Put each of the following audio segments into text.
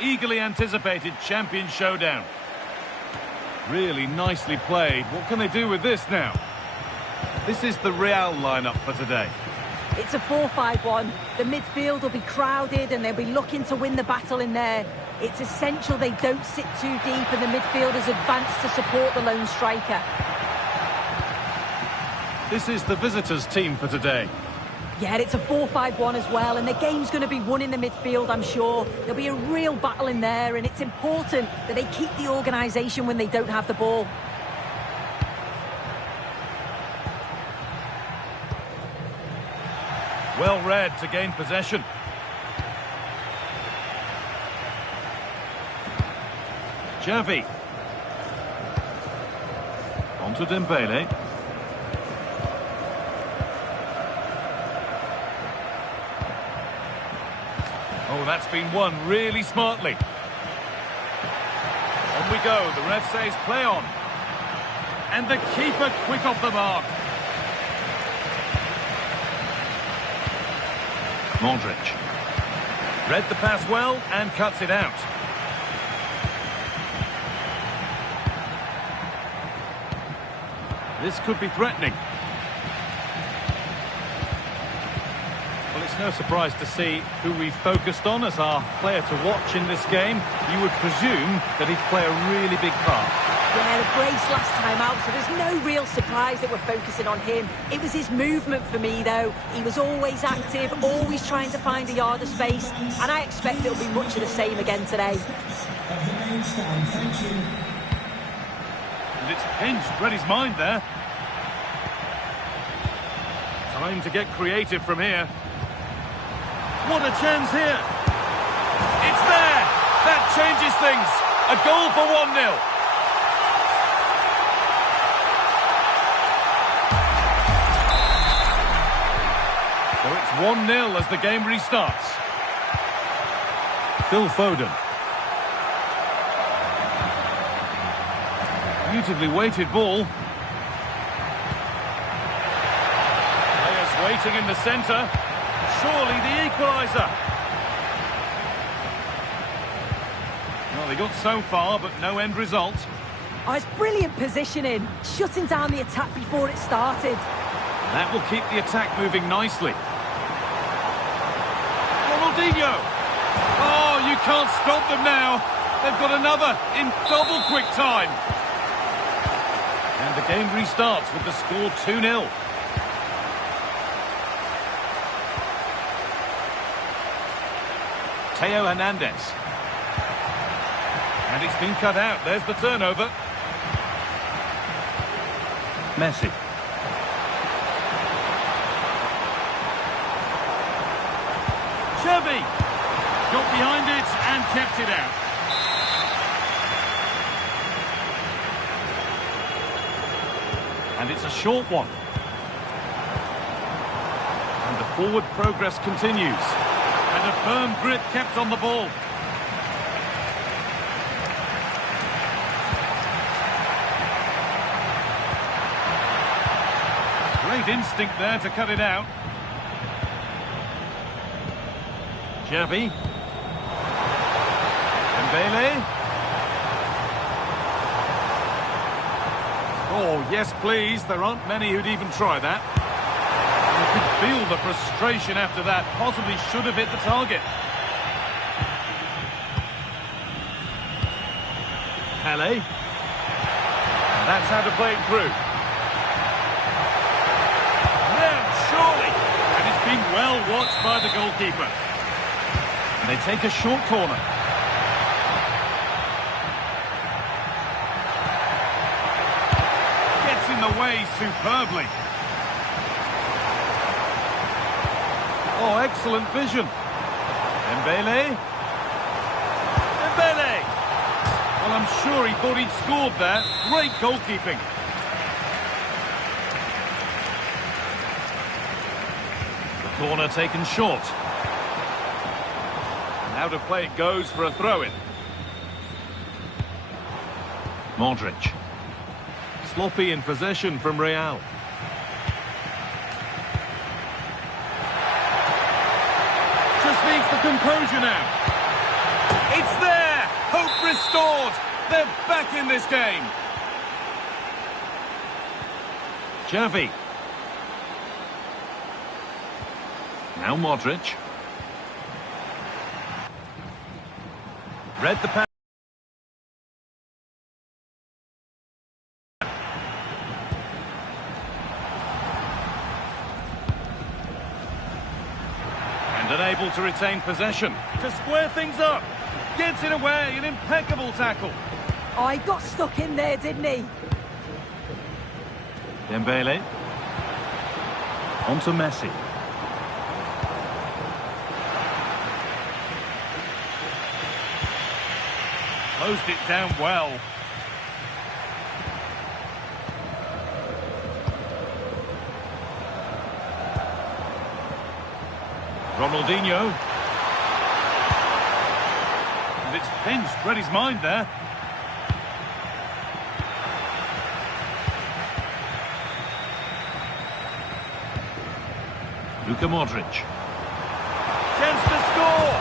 eagerly anticipated champion showdown. Really nicely played. What can they do with this now? This is the Real lineup for today. It's a 4-5-1. The midfield will be crowded and they'll be looking to win the battle in there. It's essential they don't sit too deep and the midfielders advance to support the lone striker. This is the visitors' team for today. Yeah, it's a 4-5-1 as well, and the game's going to be won in the midfield, I'm sure. There'll be a real battle in there, and it's important that they keep the organisation when they don't have the ball. Well read to gain possession. Xavi. On to Dembele. Oh, that's been won really smartly. On we go. The ref says play on. And the keeper quick off the mark. Modric. Read the pass well and cuts it out. This could be threatening. Well, it's no surprise to see who we focused on as our player to watch in this game. You would presume that he'd play a really big part. Yeah, the brace last time out, so there's no real surprise that we're focusing on him. It was his movement for me, though. He was always active, always trying to find a yard of space, and I expect it'll be much of the same again today. And it's pinched, read his mind there. Time to get creative from here. What a chance here. It's there. That changes things. A goal for 1-0. So it's 1-0 as the game restarts. Phil Foden. Beautifully weighted ball. Players waiting in the centre. Surely the equaliser. Well, they got so far, but no end result. Oh, it's brilliant positioning, shutting down the attack before it started. That will keep the attack moving nicely. Ronaldinho. Oh, you can't stop them now. They've got another in double quick time. And the game restarts with the score 2-0. Theo Hernandez. And it's been cut out. There's the turnover. Messi. Xavi. Got behind it and kept it out. And it's a short one. And the forward progress continues. And a firm grip kept on the ball. Great instinct there to cut it out. Xavi. Dembele. Oh, yes, please. There aren't many who'd even try that. You could feel the frustration after that. Possibly should have hit the target. Pele. And that's how to play it through. Now, surely. And it's been well watched by the goalkeeper. And they take a short corner. Gets in the way superbly. Oh, excellent vision. Dembele. Dembele. Well, I'm sure he thought he'd scored there. Great goalkeeping. The corner taken short. Now to play it goes for a throw-in. Modric. Sloppy in possession from Real. Just needs the composure now. It's there! restored. They're back in this game. Xavi. Now Modric. Read the pass. And unable to retain possession. To square things up. Gets it away, an impeccable tackle. Oh, he got stuck in there, didn't he? Dembele. On to Messi. Closed it down well. Ronaldinho. And it's pinched, read his mind there. Luka Modric. Chance to score!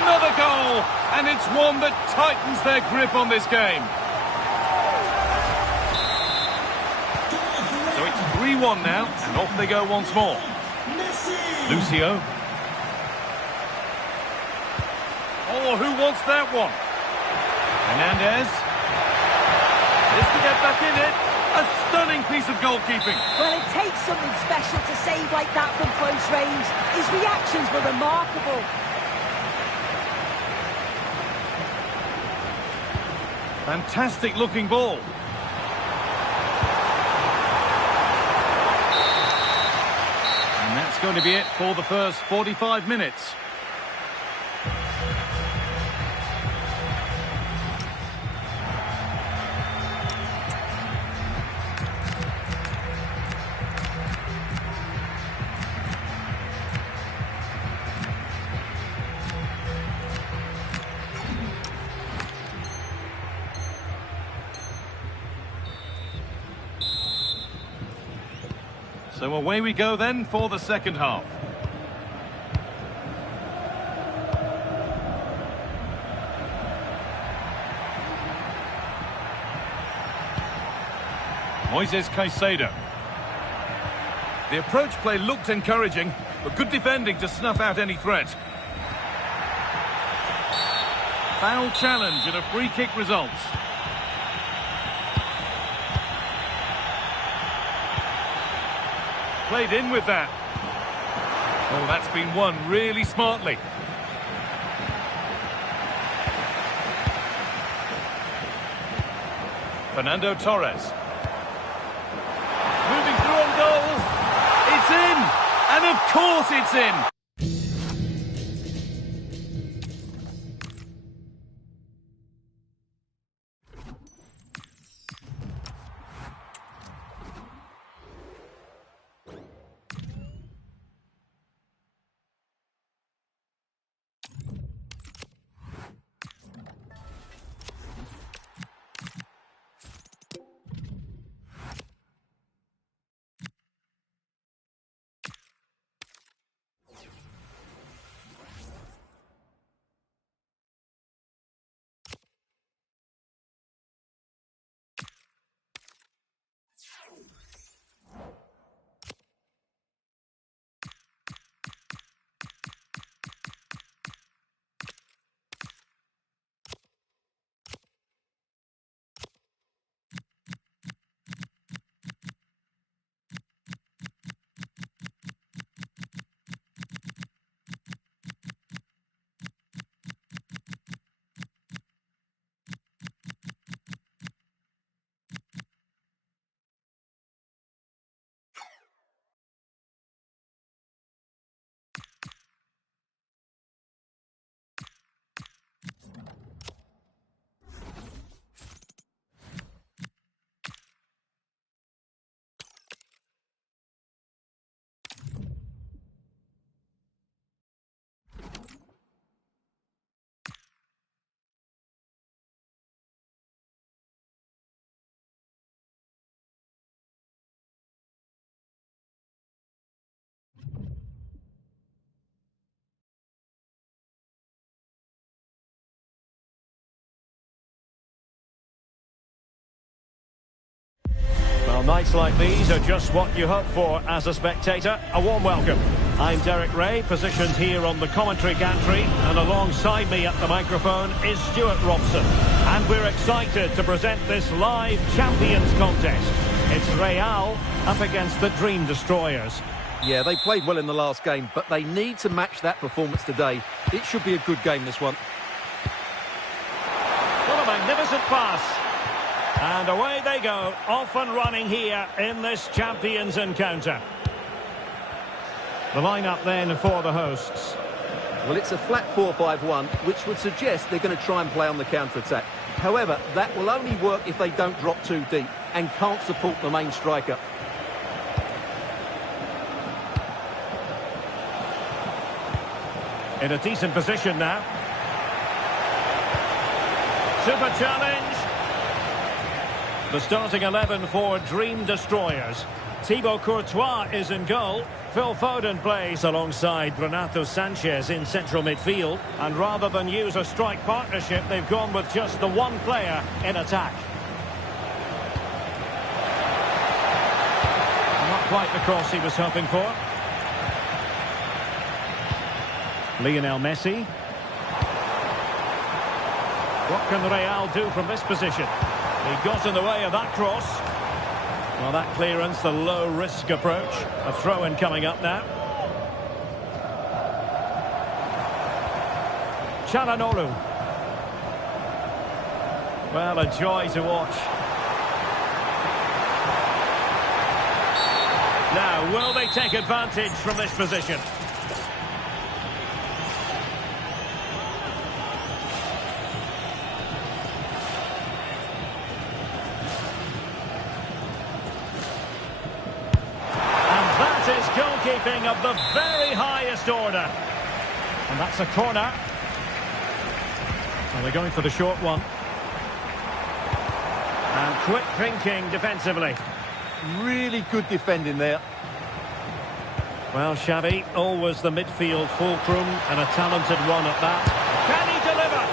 Another goal! And it's one that tightens their grip on this game. So it's 3-1 now, and off they go once more. Lucio. Oh, who wants that one? Hernandez. Is to get back in it. A stunning piece of goalkeeping. Well, it takes something special to save like that from close range. His reactions were remarkable. Fantastic looking ball. And that's going to be it for the first 45 minutes. So away we go then for the second half. Moises Caicedo. The approach play looked encouraging, but good defending to snuff out any threat. Foul challenge and a free kick results. Played in with that. Oh, that's been won really smartly. Fernando Torres. Moving through on goal. It's in! And of course it's in! Well, nights like these are just what you hope for as a spectator. A warm welcome. I'm Derek Ray, positioned here on the commentary gantry, and alongside me at the microphone is Stuart Robson. And we're excited to present this live Champions contest. It's Real up against the Dream Destroyers. Yeah, they played well in the last game, but they need to match that performance today. It should be a good game, this one. What a magnificent pass. And away they go, off and running here in this Champions encounter. The lineup then for the hosts. Well, it's a flat 4-5-1, which would suggest they're going to try and play on the counter-attack. However, that will only work if they don't drop too deep and can't support the main striker. In a decent position now. Super challenge. The starting 11 for Dream Destroyers. Thibaut Courtois is in goal. Phil Foden plays alongside Renato Sanchez in central midfield. And rather than use a strike partnership, they've gone with just the one player in attack. Not quite the cross he was hoping for. Lionel Messi. What can Real do from this position? He got in the way of that cross. Well, that clearance, the low-risk approach. A throw-in coming up now. Çalhanoğlu. Well, a joy to watch. Now, will they take advantage from this position? Goalkeeping of the very highest order. And that's a corner. So they're going for the short one. And quick thinking defensively. Really good defending there. Well, Xavi, always the midfield fulcrum, and a talented one at that. Can he deliver?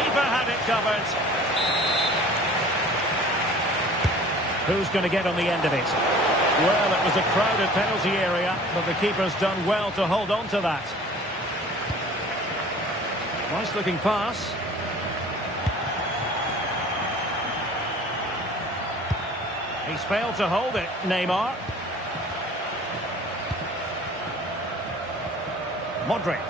Keeper had it covered. Who's going to get on the end of it? Well, it was a crowded penalty area, but the keeper's done well to hold on to that. Nice looking pass. He's failed to hold it, Neymar. Modric.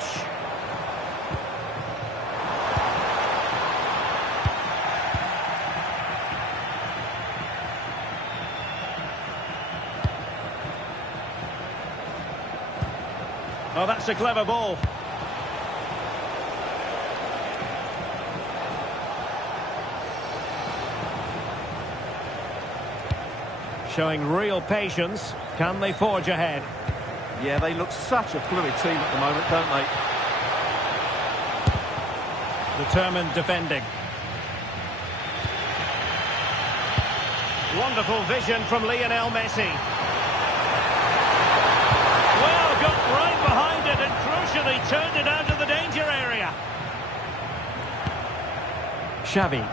Oh, that's a clever ball. Showing real patience. Can they forge ahead? Yeah, they look such a fluid team at the moment, don't they? Determined defending. Wonderful vision from Lionel Messi. Well, got right behind it and crucially turned it out of the danger area. Xavi.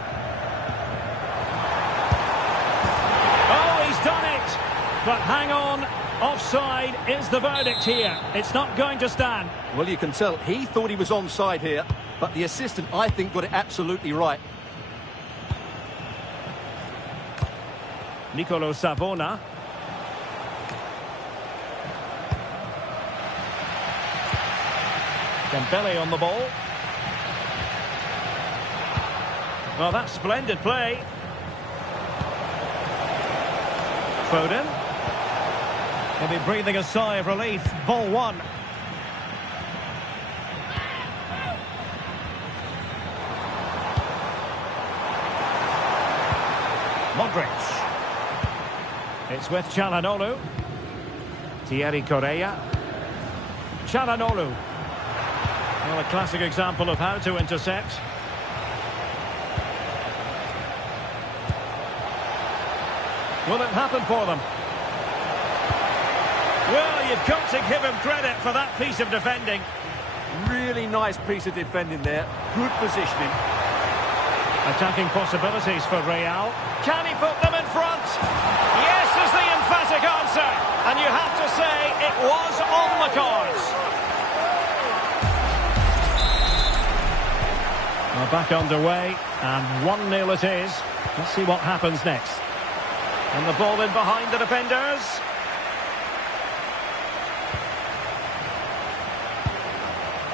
Oh, he's done it. But hang on, offside is the verdict here. It's not going to stand. Well, you can tell he thought he was onside here, but the assistant, I think, got it absolutely right. Nicolo Savona. Dembele on the ball. Well, that's splendid play. Foden. He'll be breathing a sigh of relief. Ball one. Modric. It's with Çalhanoğlu. Thierry Correia. Çalhanoğlu. Well, a classic example of how to intercept. Will it happen for them? Well, you've got to give him credit for that piece of defending. Really nice piece of defending there. Good positioning. Attacking possibilities for Real. Can he put them in front? Yes, a quick answer, and you have to say it was on the cards. Well, back underway, and 1-0 it is. Let's see what happens next. And the ball in behind the defenders.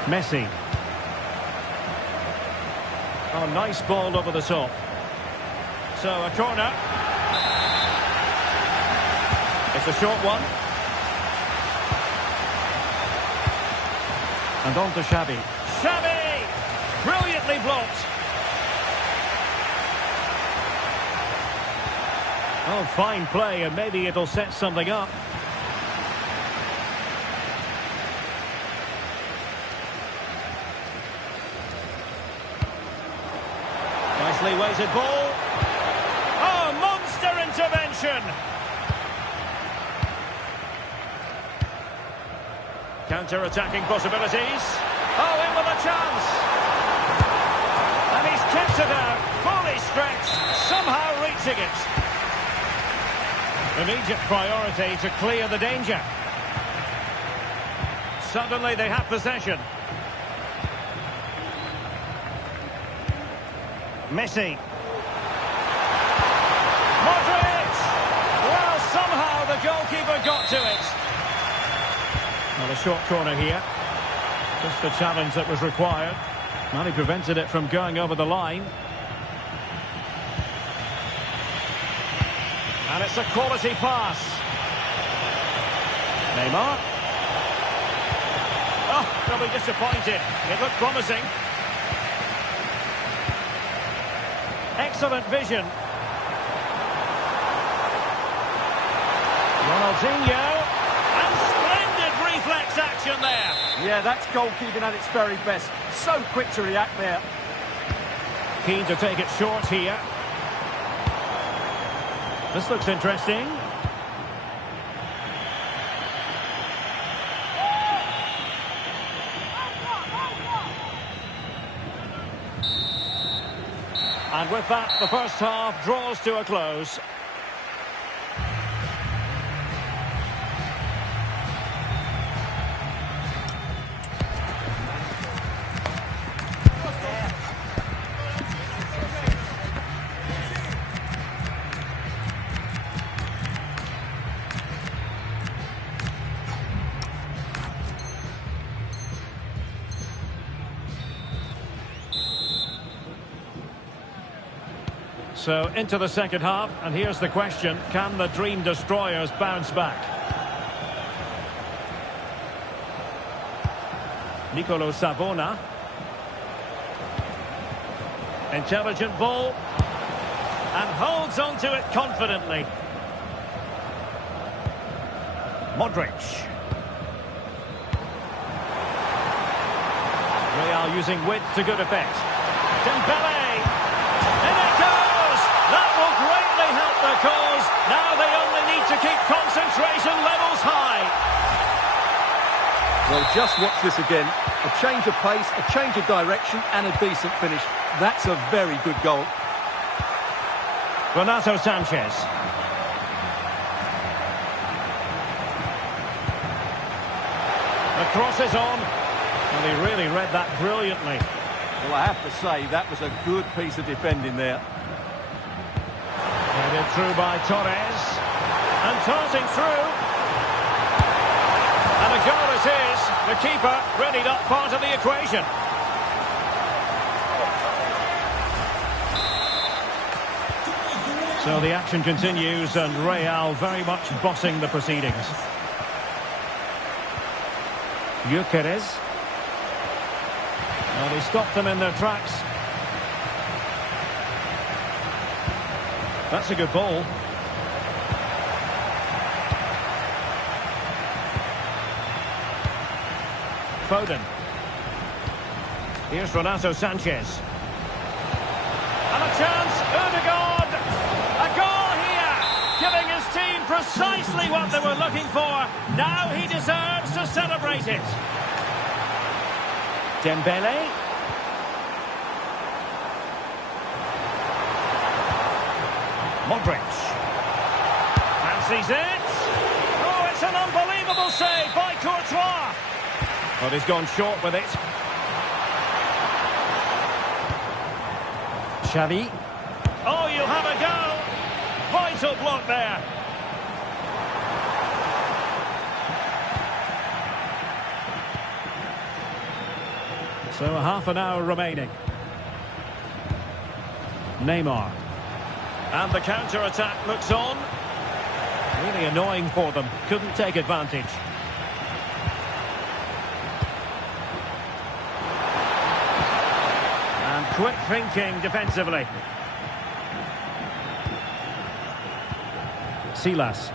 Messi. Oh, nice ball over the top. So, a corner. It's a short one. And on to Xavi. Xavi! Brilliantly blocked. Oh, fine play, and maybe it'll set something up. Nicely weighted ball. Oh, monster intervention! Counter-attacking possibilities. Oh, in with a chance! And he's kept it out, fully stretched, somehow reaching it. Immediate priority to clear the danger. Suddenly they have possession. Messi. Modric! Well, somehow the goalkeeper got to it. Well, a short corner here. Just the challenge that was required. And he prevented it from going over the line. And it's a quality pass. Neymar. Oh, they'll be disappointed. It looked promising. Excellent vision. Ronaldinho. And splendid reflex action there. Yeah, that's goalkeeping at its very best. So quick to react there. Keen to take it short here. This looks interesting. And with that, the first half draws to a close. So into the second half, and here's the question: can the Dream Destroyers bounce back? Nicolo Savona. Intelligent ball, and holds on to it confidently. Modric. Real using width to good effect. Dembele. That will greatly help their cause. Now they only need to keep concentration levels high. Well, just watch this again. A change of pace, a change of direction, and a decent finish. That's a very good goal. Renato Sanchez. The cross is on. And he really read that brilliantly. Well, I have to say, that was a good piece of defending there. Headed through by Torres. And tossing through. And a goal it is. The keeper really not part of the equation. So the action continues, and Real very much bossing the proceedings. Gyökeres. Well, he stopped them in their tracks. That's a good ball. Foden. Here's Renato Sanchez. And a chance, Ødegaard. A goal here, giving his team precisely what they were looking for. Now he deserves to celebrate it. Dembele. Modric. And Fancies it. Oh, it's an unbelievable save by Courtois. But he's gone short with it. Xavi. Oh, you'll have a go. Vital block there. So half an hour remaining. Neymar. And the counter-attack looks on. Really annoying for them. Couldn't take advantage. And quick thinking defensively. Silas.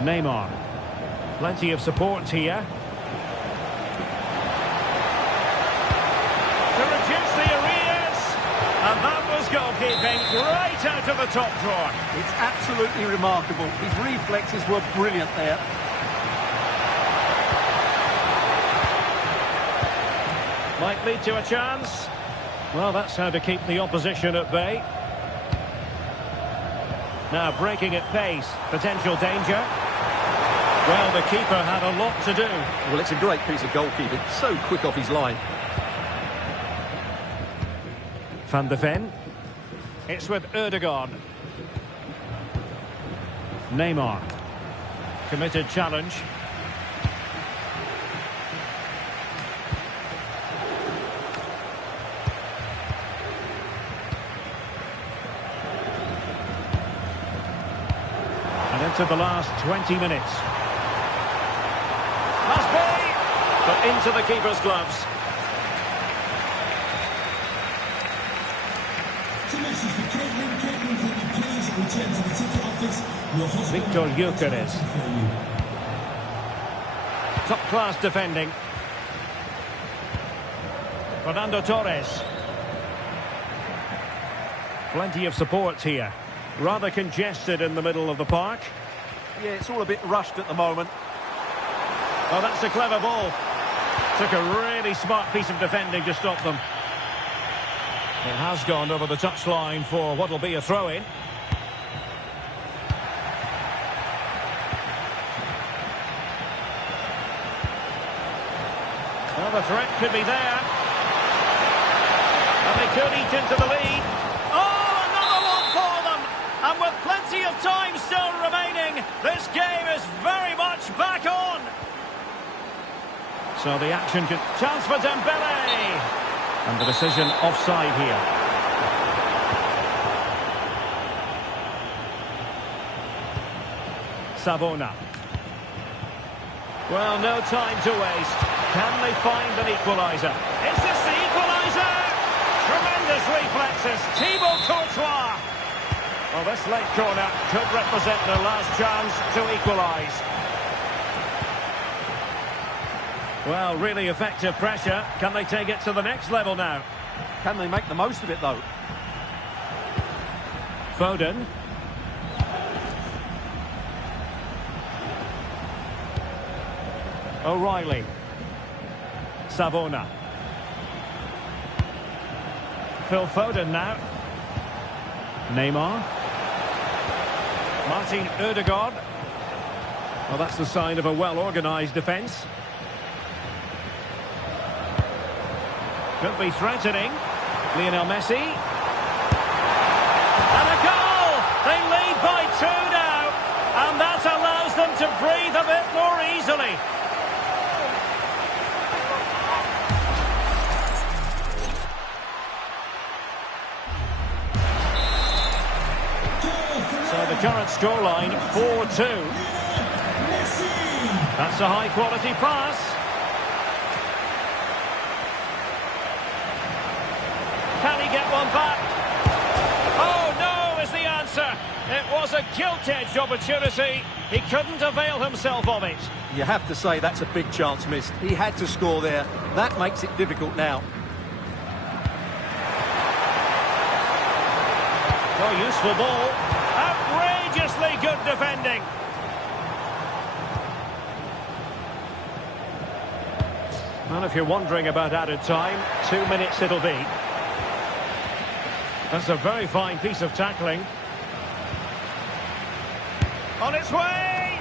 Neymar. Plenty of support here. To reduce the arrears. And that was goalkeeping right out of the top drawer. It's absolutely remarkable. His reflexes were brilliant there. Might lead to a chance. Well, that's how to keep the opposition at bay. Now breaking at pace. Potential danger. Well, the keeper had a lot to do. Well, it's a great piece of goalkeeping. So quick off his line. Van de Ven. It's with Ødegaard. Neymar. Committed challenge. And into the last 20 minutes. Must be! But into the keeper's gloves. Victor Gyökeres. Top-class defending. Fernando Torres. Plenty of support here. Rather congested in the middle of the park. Yeah, it's all a bit rushed at the moment. Oh, that's a clever ball. Took a really smart piece of defending to stop them. It has gone over the touchline for what will be a throw-in. Well, the threat could be there. And they could eat into the lead. Oh, another one for them! And with plenty of time still remaining, this game is very much back on. So the action could... Chance for Dembele! And the decision offside here. Savona. Well, no time to waste. Can they find an equaliser? Is this the equaliser? Tremendous reflexes. Thibaut Courtois. Well, this late corner could represent their last chance to equalise. Well, really effective pressure. Can they take it to the next level now? Can they make the most of it, though? Foden. O'Reilly. Savona. Phil Foden now. Neymar. Martin Ødegaard. Well, that's the sign of a well-organised defence. Could be threatening. Lionel Messi. And a goal! They lead by 2 now. And that allows them to breathe a bit more easily. So the current scoreline, 4-2. That's a high-quality pass. Can he get one back? Oh, no, is the answer. It was a gilt-edged opportunity. He couldn't avail himself of it. You have to say that's a big chance missed. He had to score there. That makes it difficult now. Oh, useful ball. Outrageously good defending. Well, if you're wondering about added time, 2 minutes it'll be. That's a very fine piece of tackling. On its way!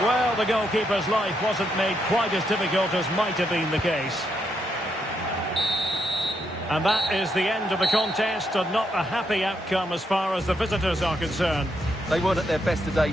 Well, the goalkeeper's life wasn't made quite as difficult as might have been the case. And that is the end of the contest, and not a happy outcome as far as the visitors are concerned. They weren't at their best today.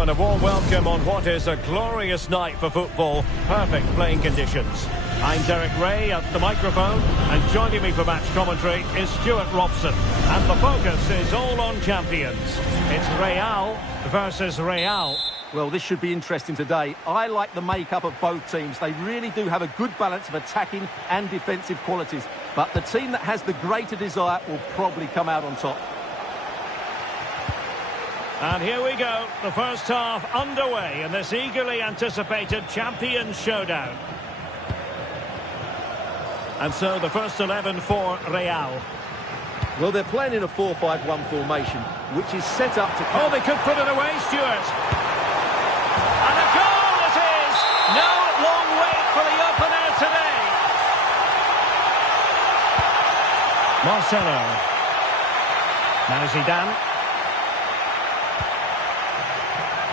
Hello and a warm welcome on what is a glorious night for football. Perfect playing conditions. I'm Derek Ray at the microphone, and joining me for match commentary is Stuart Robson. And the focus is all on champions. It's Real versus Real. Well, this should be interesting today. I like the makeup of both teams. They really do have a good balance of attacking and defensive qualities. But the team that has the greater desire will probably come out on top. And here we go, the first half underway in this eagerly anticipated Champions Showdown. And so the first 11 for Real. Well, they're playing in a 4-5-1 formation, which is set up to... Oh, they could put it away, Stuart. And a goal it is! No long wait for the opener today. Marcelo. Now Zidane.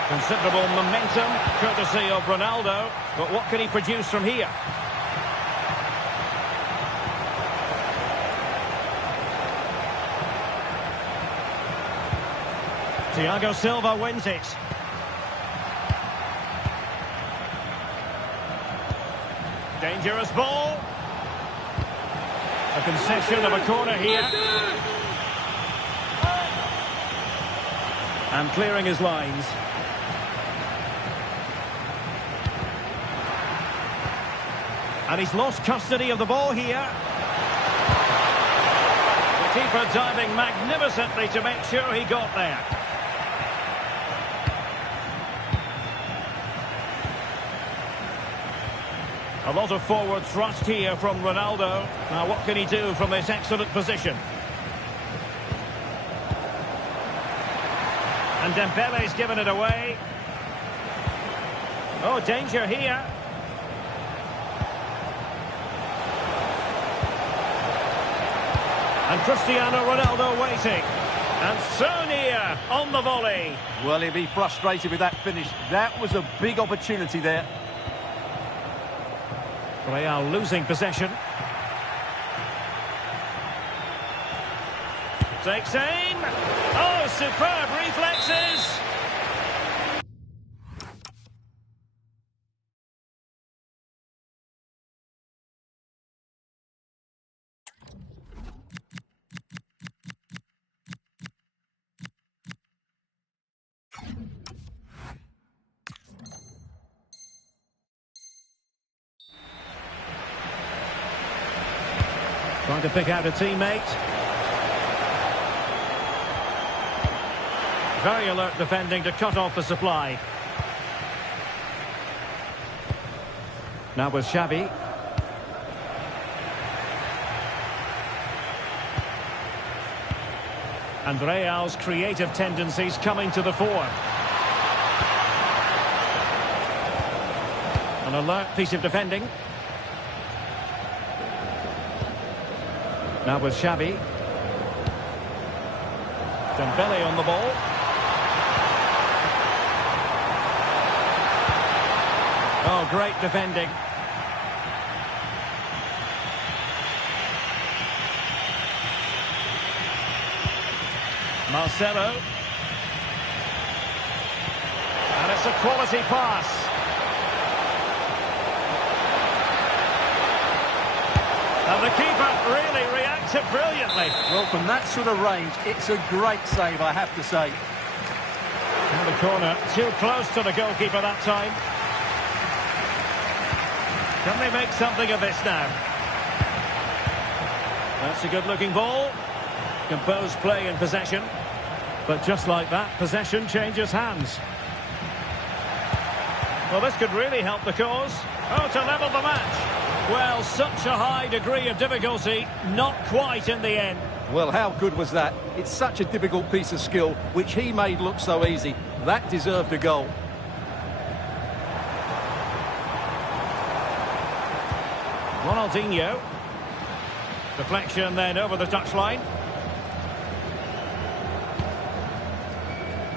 Considerable momentum, courtesy of Ronaldo. But what can he produce from here? Thiago Silva wins it. Dangerous ball. A concession of a corner here. And clearing his lines. And he's lost custody of the ball here. The keeper diving magnificently to make sure he got there. A lot of forward thrust here from Ronaldo. Now what can he do from this excellent position? And Dembele's given it away. Oh, danger here. And Cristiano Ronaldo waiting. And so near on the volley. Well, he'll be frustrated with that finish. That was a big opportunity there. Real losing possession. Takes aim. Oh, superb reflexes. Trying to pick out a teammate. Very alert defending to cut off the supply. Now with Xavi. And Real's creative tendencies coming to the fore. An alert piece of defending. Now with Xavi. Dembele on the ball. Oh, great defending. Marcelo. And it's a quality pass. And the keeper really reacted brilliantly. Well, from that sort of range, it's a great save, I have to say. And the corner, too close to the goalkeeper that time. Can they make something of this now? That's a good-looking ball. Composed play in possession. But just like that, possession changes hands. Well, this could really help the cause. Oh, to level the match. Well, such a high degree of difficulty, not quite in the end. Well, how good was that? It's such a difficult piece of skill, which he made look so easy. That deserved a goal. Ronaldinho. Deflection then over the touchline.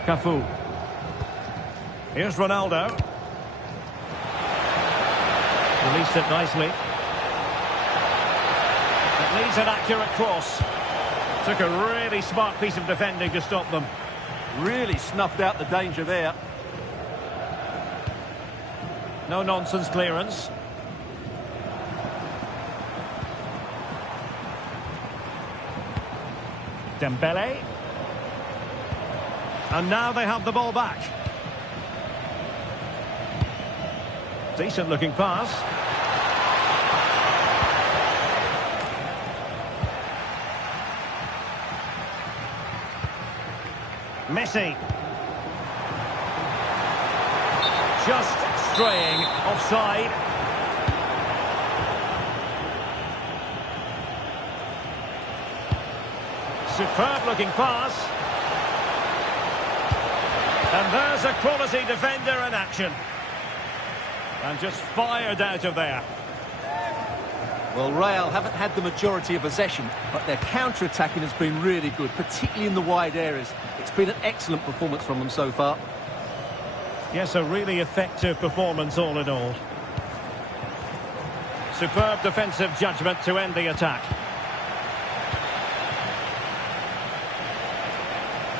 Cafu. Here's Ronaldo. Released it nicely. It needs an accurate cross. Took a really smart piece of defending to stop them. Really snuffed out the danger there. No-nonsense clearance. Dembele. And now they have the ball back. Decent looking pass. Messi. Just straying offside. Superb looking pass. And there's a quality defender in action. And just fired out of there. Well, Real haven't had the majority of possession, but their counter-attacking has been really good, particularly in the wide areas. It's been an excellent performance from them so far. Yes, a really effective performance all in all. Superb defensive judgment to end the attack.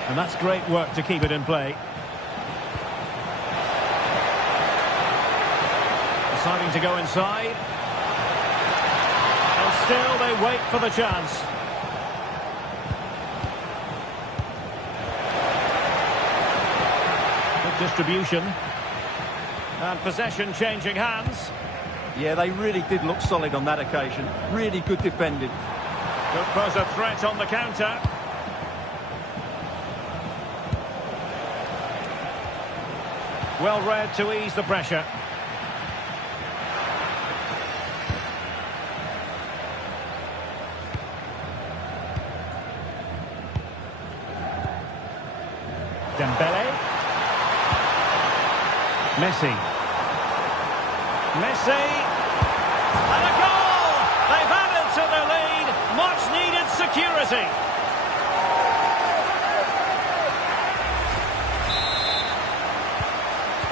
And that's great work to keep it in play. Deciding to go inside. And still they wait for the chance. Good distribution. And possession changing hands. Yeah, they really did look solid on that occasion. Really good defending. Could pose a threat on the counter. Well read to ease the pressure. Dembele. Messi. Messi. And a goal! They've added to their lead. Much needed security.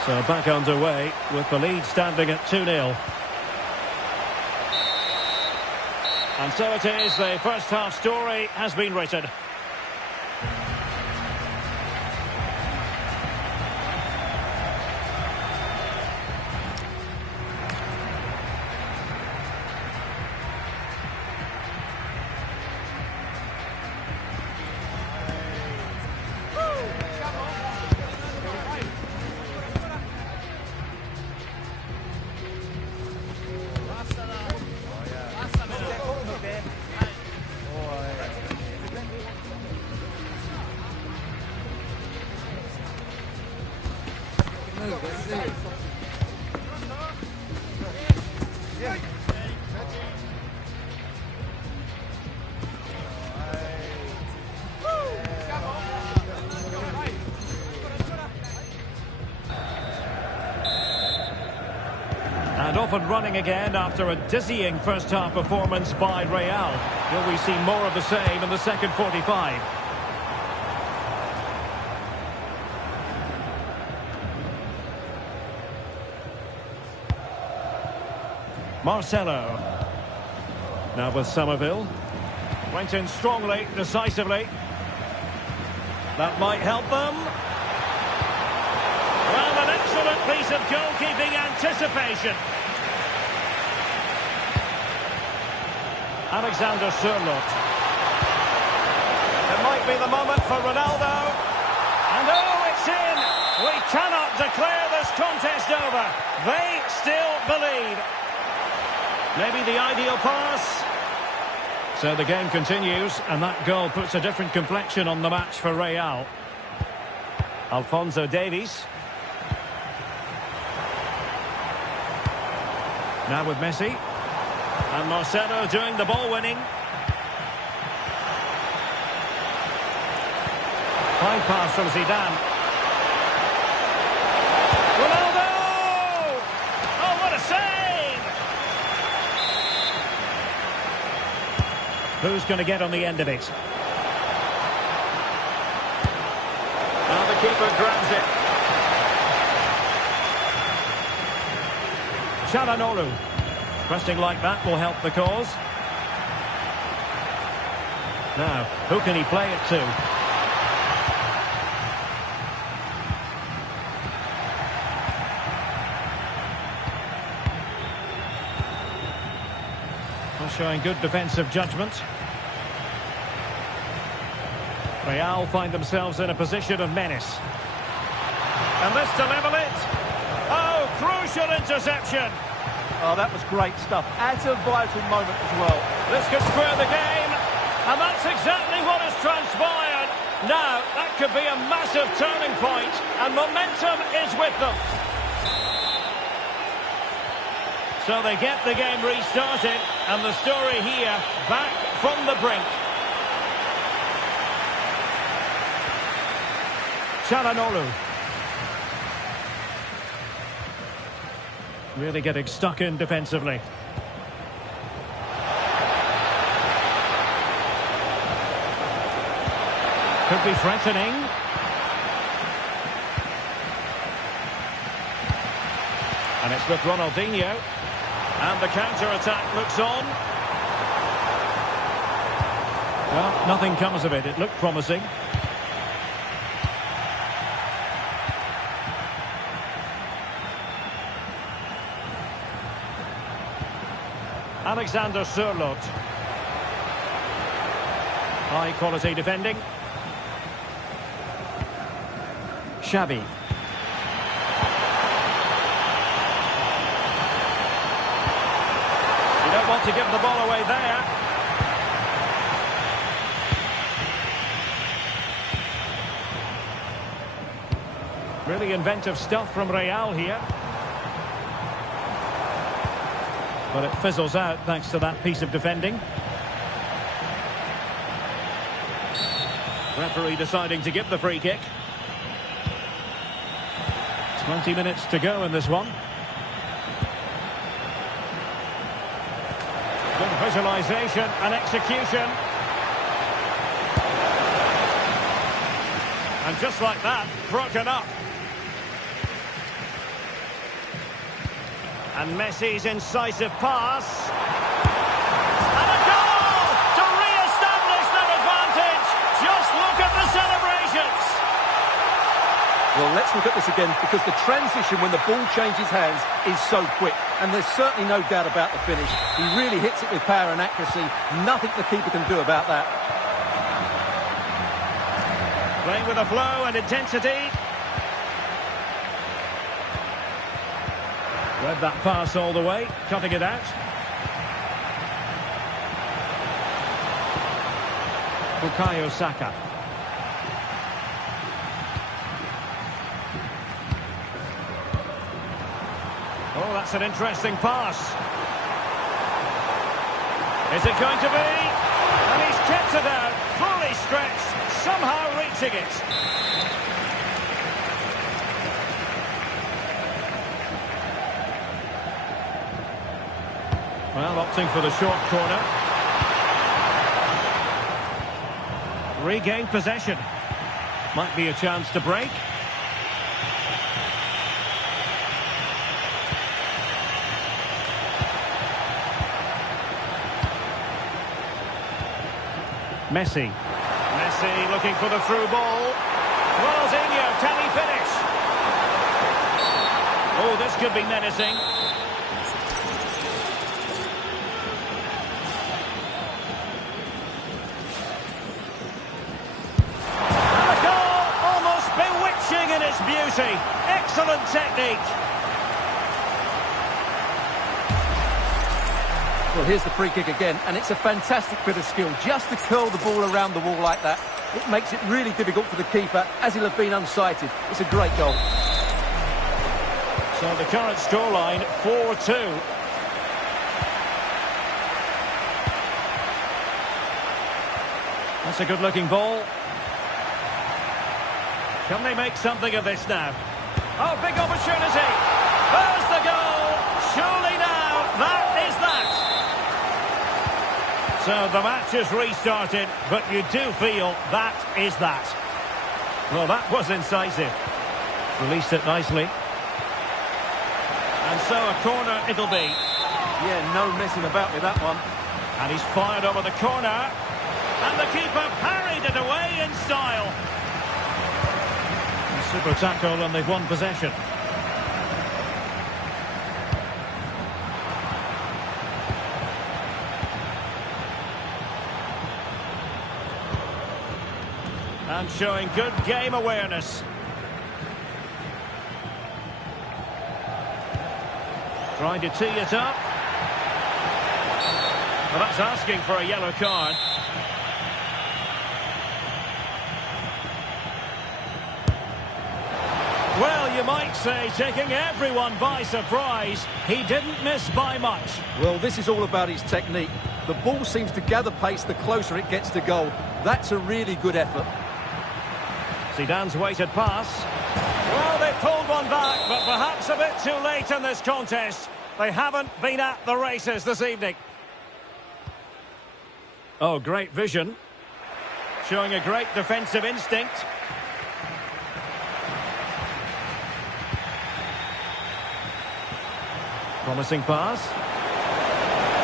So back underway with the lead standing at 2-0. And so it is, the first half story has been written. And off and running again after a dizzying first-half performance by Real. Will we see more of the same in the second 45? Marcelo. Now with Somerville. Went in strongly, decisively. That might help them. Well, an excellent piece of goalkeeping anticipation. Alexander Sørloth. It might be the moment for Ronaldo. And oh, it's in! We cannot declare this contest over. They still believe. Maybe the ideal pass. So the game continues, and that goal puts a different complexion on the match for Real. Alphonso Davies. Now with Messi. And Marcelo doing the ball winning. Fine pass from Zidane. Ronaldo! Oh, what a save! Who's going to get on the end of it? Now the keeper grabs it. Çalhanoğlu. Pressing like that will help the cause. Now, who can he play it to? Still showing good defensive judgment. Real find themselves in a position of menace. And this to level it. Oh, crucial interception. Oh, that was great stuff. At a vital moment as well. This could square the game. And that's exactly what has transpired. Now, that could be a massive turning point, and momentum is with them. So they get the game restarted, and the story here, back from the brink. Çalhanoğlu. Really getting stuck in defensively. Could be threatening. And it's with Ronaldinho. And the counter-attack looks on. Well, nothing comes of it. It looked promising. Alexander Sørloth. High quality defending. Xavi. You don't want to give the ball away there. Really inventive stuff from Real here. But it fizzles out thanks to that piece of defending. Referee deciding to give the free kick. 20 minutes to go in this one. Good visualisation and execution. And just like that, broken up. And Messi's incisive pass. And a goal to re-establish their advantage. Just look at the celebrations. Well, let's look at this again, because the transition when the ball changes hands is so quick. And there's certainly no doubt about the finish. He really hits it with power and accuracy. Nothing the keeper can do about that. Playing with a flow and intensity. Read that pass all the way, cutting it out. Bukayo Saka. Oh, that's an interesting pass. Is it going to be? And he's kept it out, fully stretched, somehow reaching it. Well, opting for the short corner. Regained possession. Might be a chance to break. Messi. Messi looking for the through ball. Ronaldinho, can he finish? Oh, this could be menacing. And a goal, almost bewitching in its beauty. Excellent technique. Well, here's the free kick again, and it's a fantastic bit of skill. Just to curl the ball around the wall like that, it makes it really difficult for the keeper, as he'll have been unsighted. It's a great goal. So the current scoreline, 4-2. That's a good-looking ball. Can they make something of this now? Oh, big opportunity. There's the goal. Surely now, that is that. So the match is restarted, but you do feel that is that. Well, that was incisive. Released it nicely. And so a corner it'll be. Yeah, no messing about with that one. And he's fired over the corner. And the keeper parried it away in style. A super tackle, and they've won possession. And showing good game awareness. Trying to tee it up. Well, that's asking for a yellow card. Well, you might say taking everyone by surprise. He didn't miss by much. Well, this is all about his technique. The ball seems to gather pace the closer it gets to goal. That's a really good effort. Zidane's weighted pass. Well, they pulled one back, but perhaps a bit too late in this contest. They haven't been at the races this evening. Oh, great vision. Showing a great defensive instinct. Promising pass.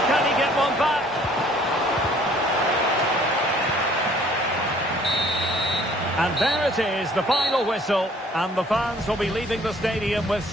Can he get one back? And there it is, the final whistle. And the fans will be leaving the stadium with...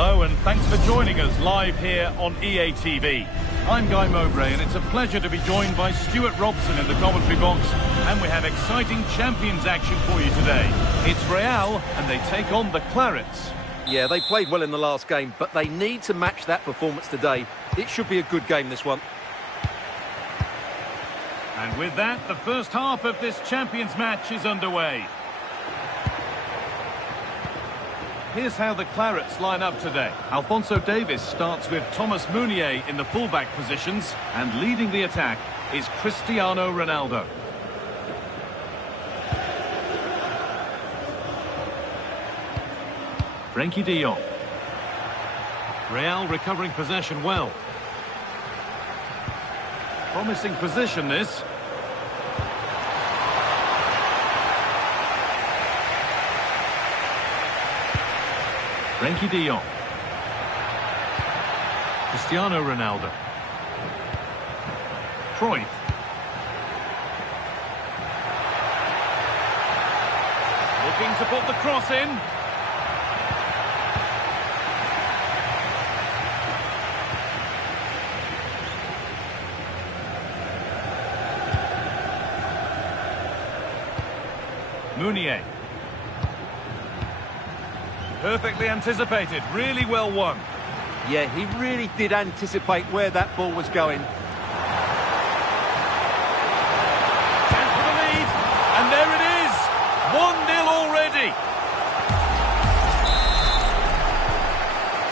Hello and thanks for joining us live here on EA TV. I'm Guy Mowbray and it's a pleasure to be joined by Stuart Robson in the commentary box, and we have exciting Champions action for you today. It's Real and they take on the Clarets. Yeah, they played well in the last game, but they need to match that performance today. It should be a good game, this one. And with that, the first half of this Champions match is underway. Here's how the Clarets line up today. Alphonso Davies starts with Thomas Meunier in the fullback positions, and leading the attack is Cristiano Ronaldo. Frenkie de Jong. Real recovering possession well. Promising position, this. Frenkie de Jong. Cristiano Ronaldo. Cruyff. Looking to put the cross in. Meunier. Perfectly anticipated, really well won. Yeah, he really did anticipate where that ball was going. Chance for the lead, and there it is! 1-0 already.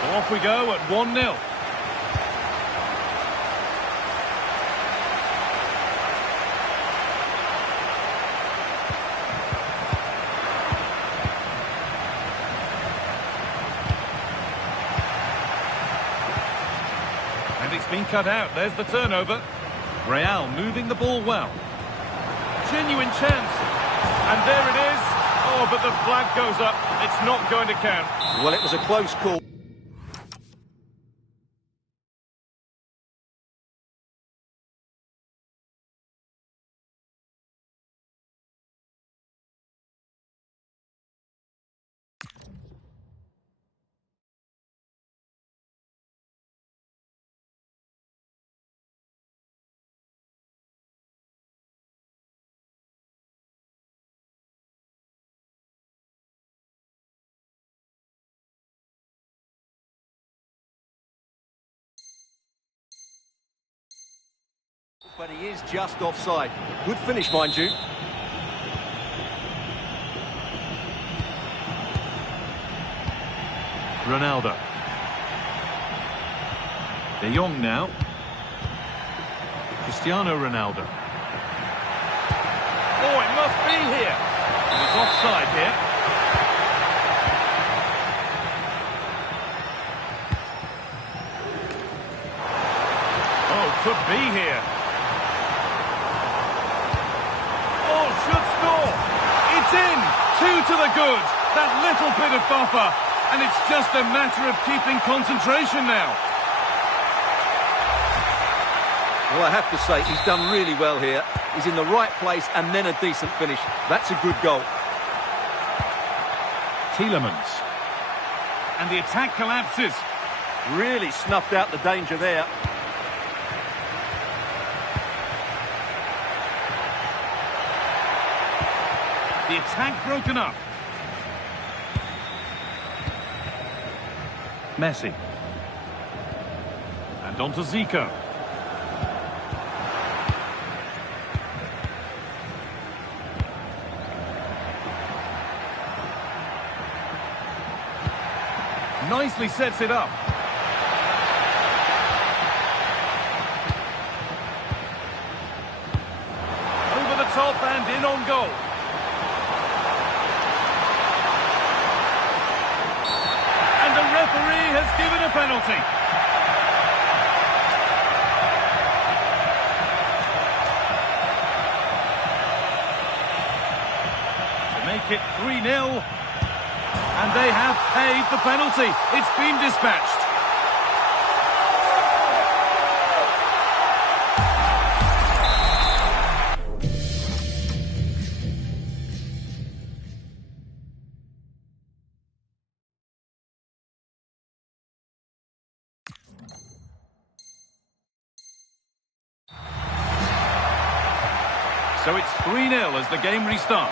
So off we go at 1-0. And it's been cut out. There's the turnover. Real moving the ball well. Genuine chance. And there it is. Oh, but the flag goes up. It's not going to count. Well, it was a close call. But he is just offside. Good finish, mind you. Ronaldo. De Jong now. Cristiano Ronaldo. Oh, it must be here. And it's offside here. Oh, could be here. Oh, should score. It's in. 2 to the good. That little bit of buffer. And it's just a matter of keeping concentration now. Well, I have to say, he's done really well here. He's in the right place and then a decent finish. That's a good goal. Tielemans. And the attack collapses. Really snuffed out the danger there. The attack broken up. Messi. And on to Zico. Nicely sets it up. Over the top and in on goal. And the referee has given a penalty. To make it 3-0. And they have paid the penalty. It's been dispatched. So it's 3-0 as the game restarts.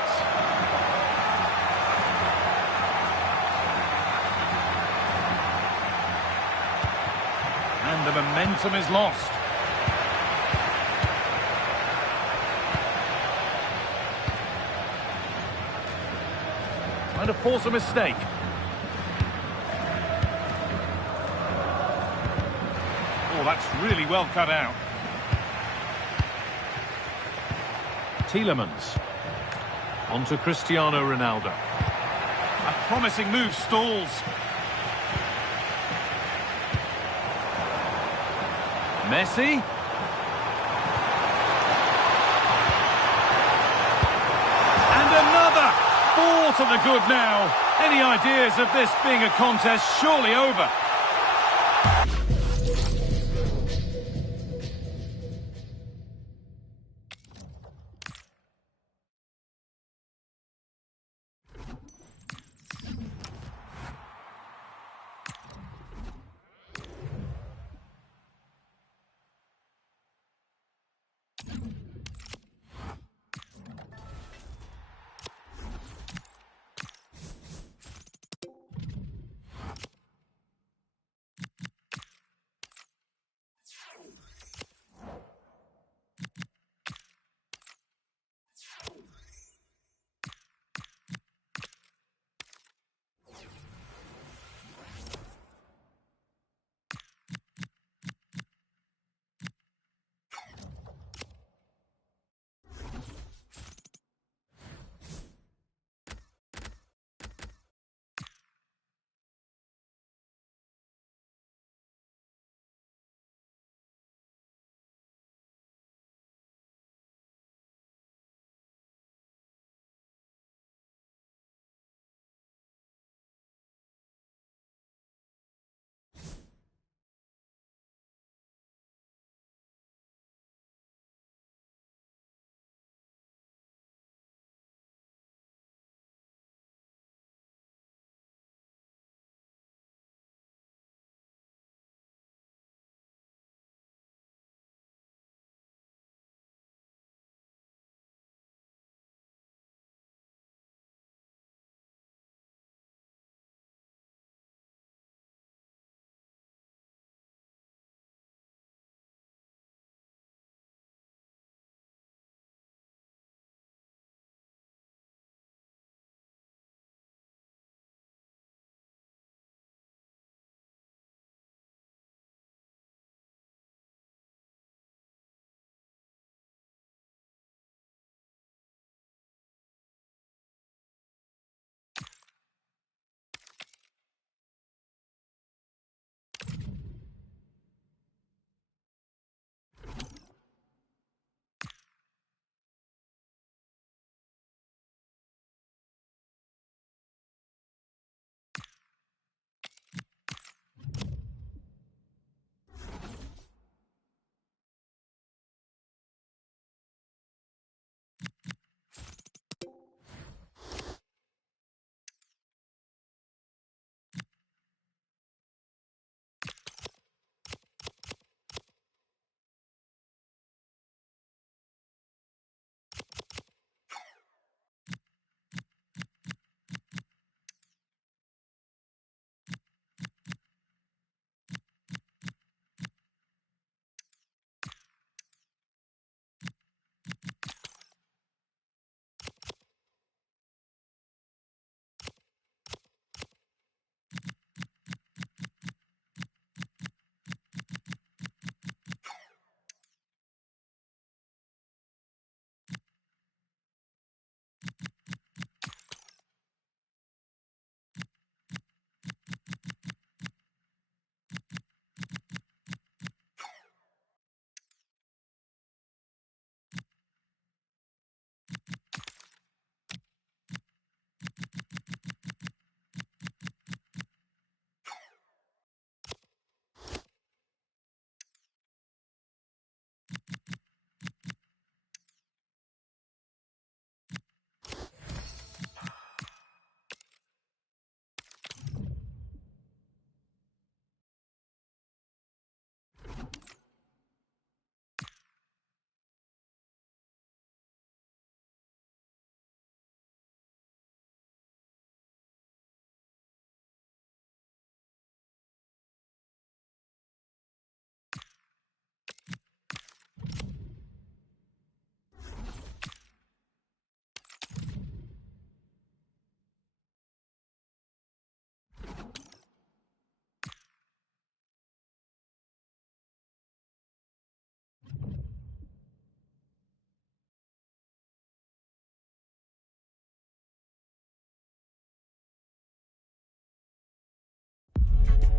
And the momentum is lost. Trying to force a mistake. Oh, that's really well cut out. Tielemans. On to Cristiano Ronaldo. A promising move stalls. Messi. And another! 4 to the good now. Any ideas of this being a contest surely over?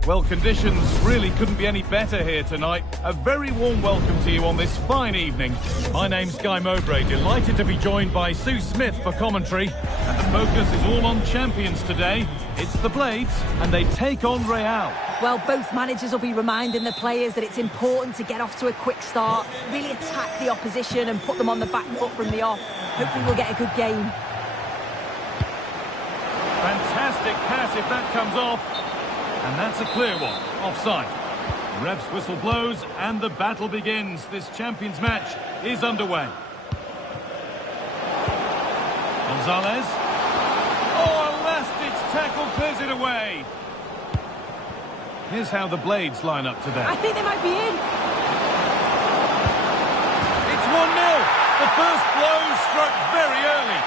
Well, conditions really couldn't be any better here tonight. A very warm welcome to you on this fine evening. My name's Guy Mowbray, delighted to be joined by Sue Smith for commentary. And the focus is all on champions today. It's the Blades, and they take on Real. Well, both managers will be reminding the players that it's important to get off to a quick start, really attack the opposition and put them on the back foot from the off. Hopefully we'll get a good game. Fantastic pass if that comes off. And that's a clear one. Offside. The ref's whistle blows and the battle begins. This Champions match is underway. Gonzalez. Oh, a last-ditch tackle clears it away. Here's how the Blades line up today. I think they might be in. It's 1-0. The first blow struck very early.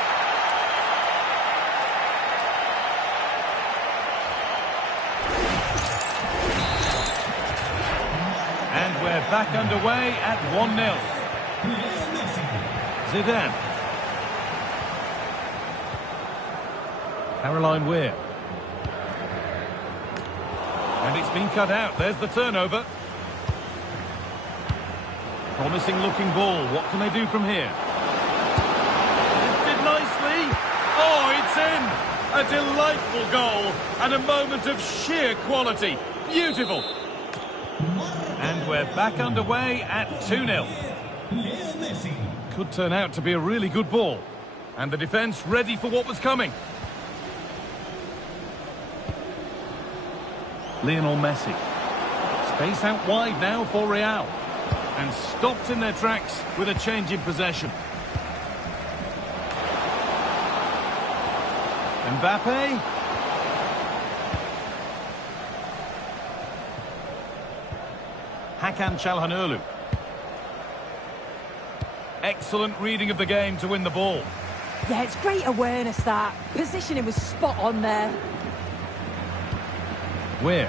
And we're back underway at 1-0. Zidane. Caroline Weir. And it's been cut out. There's the turnover. Promising looking ball. What can they do from here? Lifted nicely. Oh, it's in. A delightful goal. And a moment of sheer quality. Beautiful. And we're back underway at 2-0. Could turn out to be a really good ball. And the defence ready for what was coming. Lionel Messi. Space out wide now for Real. And stopped in their tracks with a change in possession. Mbappe. Hakan Çalhanoğlu. Excellent reading of the game to win the ball. Yeah, it's great awareness, that. Positioning was spot on there. Where?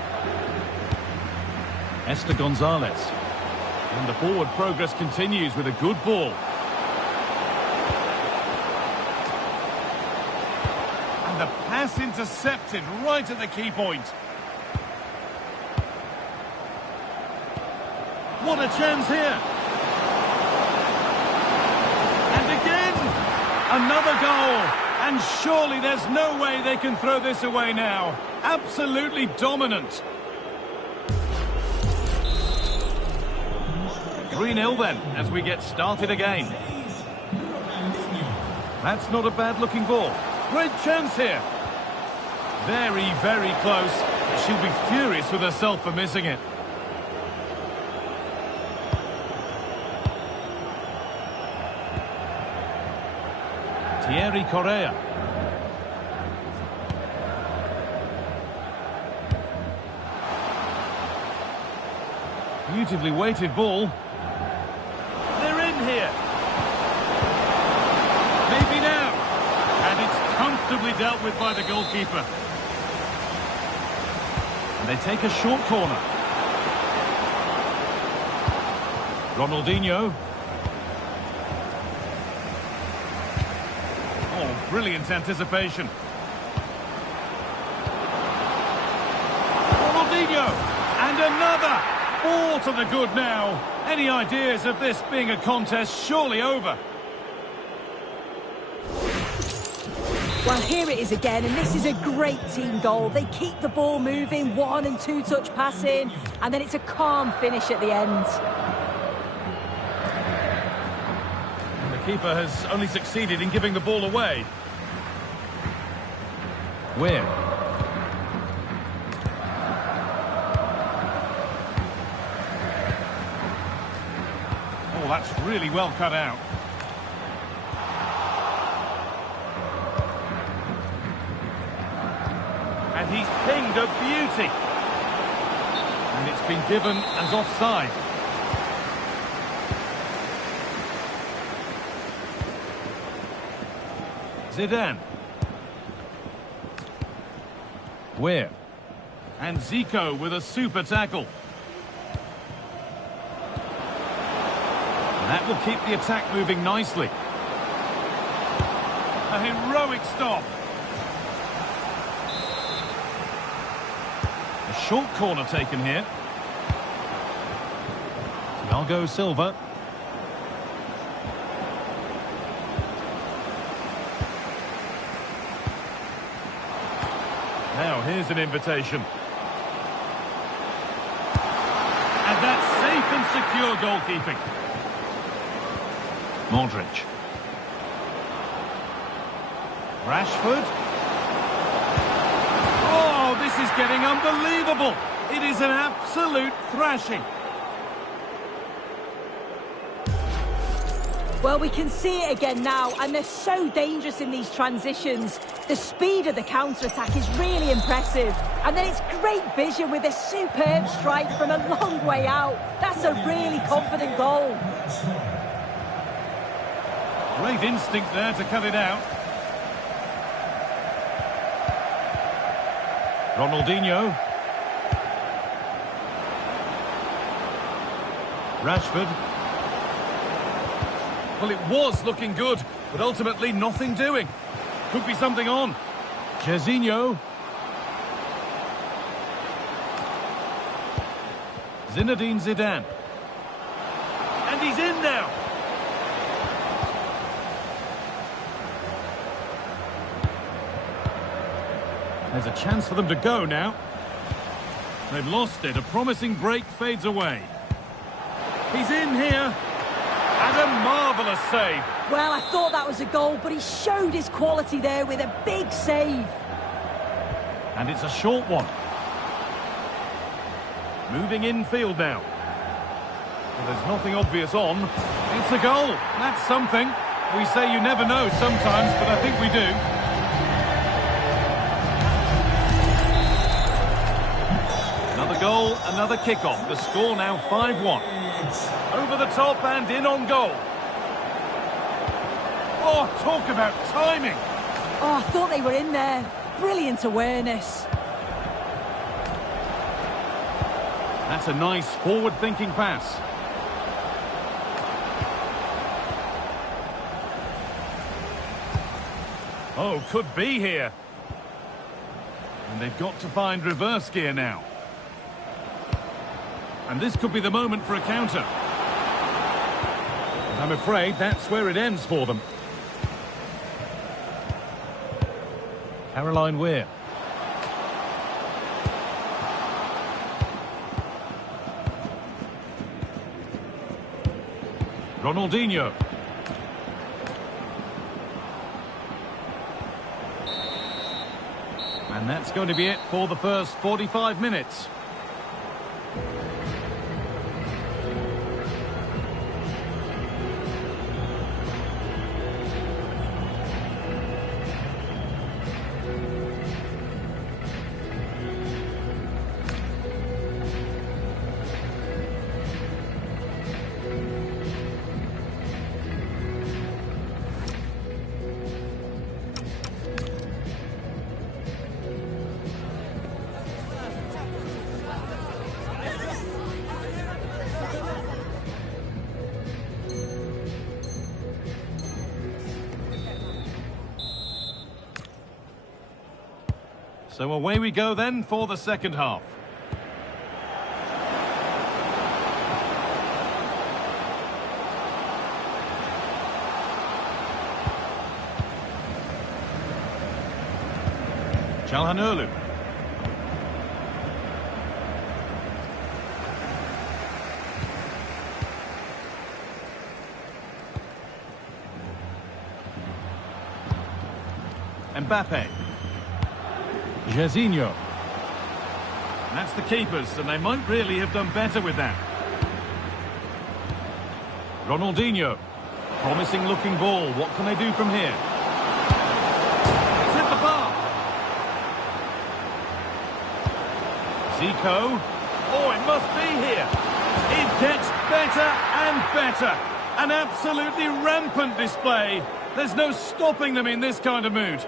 Esther Gonzalez. And the forward progress continues with a good ball. And the pass intercepted right at the key point. What a chance here. And again, another goal. And surely there's no way they can throw this away now. Absolutely dominant. 3-0 then, as we get started again. That's not a bad-looking ball. Great chance here. Very, very close. She'll be furious with herself for missing it. Thierry Correa. Beautifully weighted ball. They're in here. Maybe now. And it's comfortably dealt with by the goalkeeper. And they take a short corner. Ronaldinho. Oh, brilliant anticipation. Ronaldinho. And another. 4 to the good now. Any ideas of this being a contest surely over? Well, here it is again, and this is a great team goal. They keep the ball moving, 1- and 2-touch passing, and then it's a calm finish at the end. And the keeper has only succeeded in giving the ball away. Where? Oh, that's really well cut out. And he's pinged a beauty. And it's been given as offside. Zidane. Where? And Zico with a super tackle. That will keep the attack moving nicely. A heroic stop. A short corner taken here. Thiago Silva. Now, here's an invitation. And that's safe and secure goalkeeping. Modric. Rashford. Oh, this is getting unbelievable. It is an absolute thrashing. Well, we can see it again now, and they're so dangerous in these transitions. The speed of the counter-attack is really impressive. And then it's great vision with a superb strike from a long way out. That's a really confident goal. Great instinct there to cut it out. Ronaldinho. Rashford. Well, it was looking good, but ultimately nothing doing. Could be something on. Jorginho. Zinedine Zidane. And he's in now. There's a chance for them to go now. They've lost it. A promising break fades away. He's in here. And a marvellous save. Well, I thought that was a goal, but he showed his quality there with a big save. And it's a short one. Moving infield now. Well, there's nothing obvious on. It's a goal. That's something. We say you never know sometimes, but I think we do. Another goal, another kick-off. The score now 5-1. Over the top and in on goal. Oh, talk about timing. Oh, I thought they were in there. Brilliant awareness. That's a nice forward-thinking pass. Oh, could be here. And they've got to find reverse gear now. And this could be the moment for a counter. And I'm afraid that's where it ends for them. Caroline Weir. Ronaldinho. And that's going to be it for the first 45 minutes. So away we go then for the second half. Çalhanoğlu. Mbappe. Jorginho. That's the keepers, and they might really have done better with that. Ronaldinho. Promising looking ball. What can they do from here? It's hit the bar. Zico. Oh, it must be here. It gets better and better. An absolutely rampant display. There's no stopping them in this kind of mood.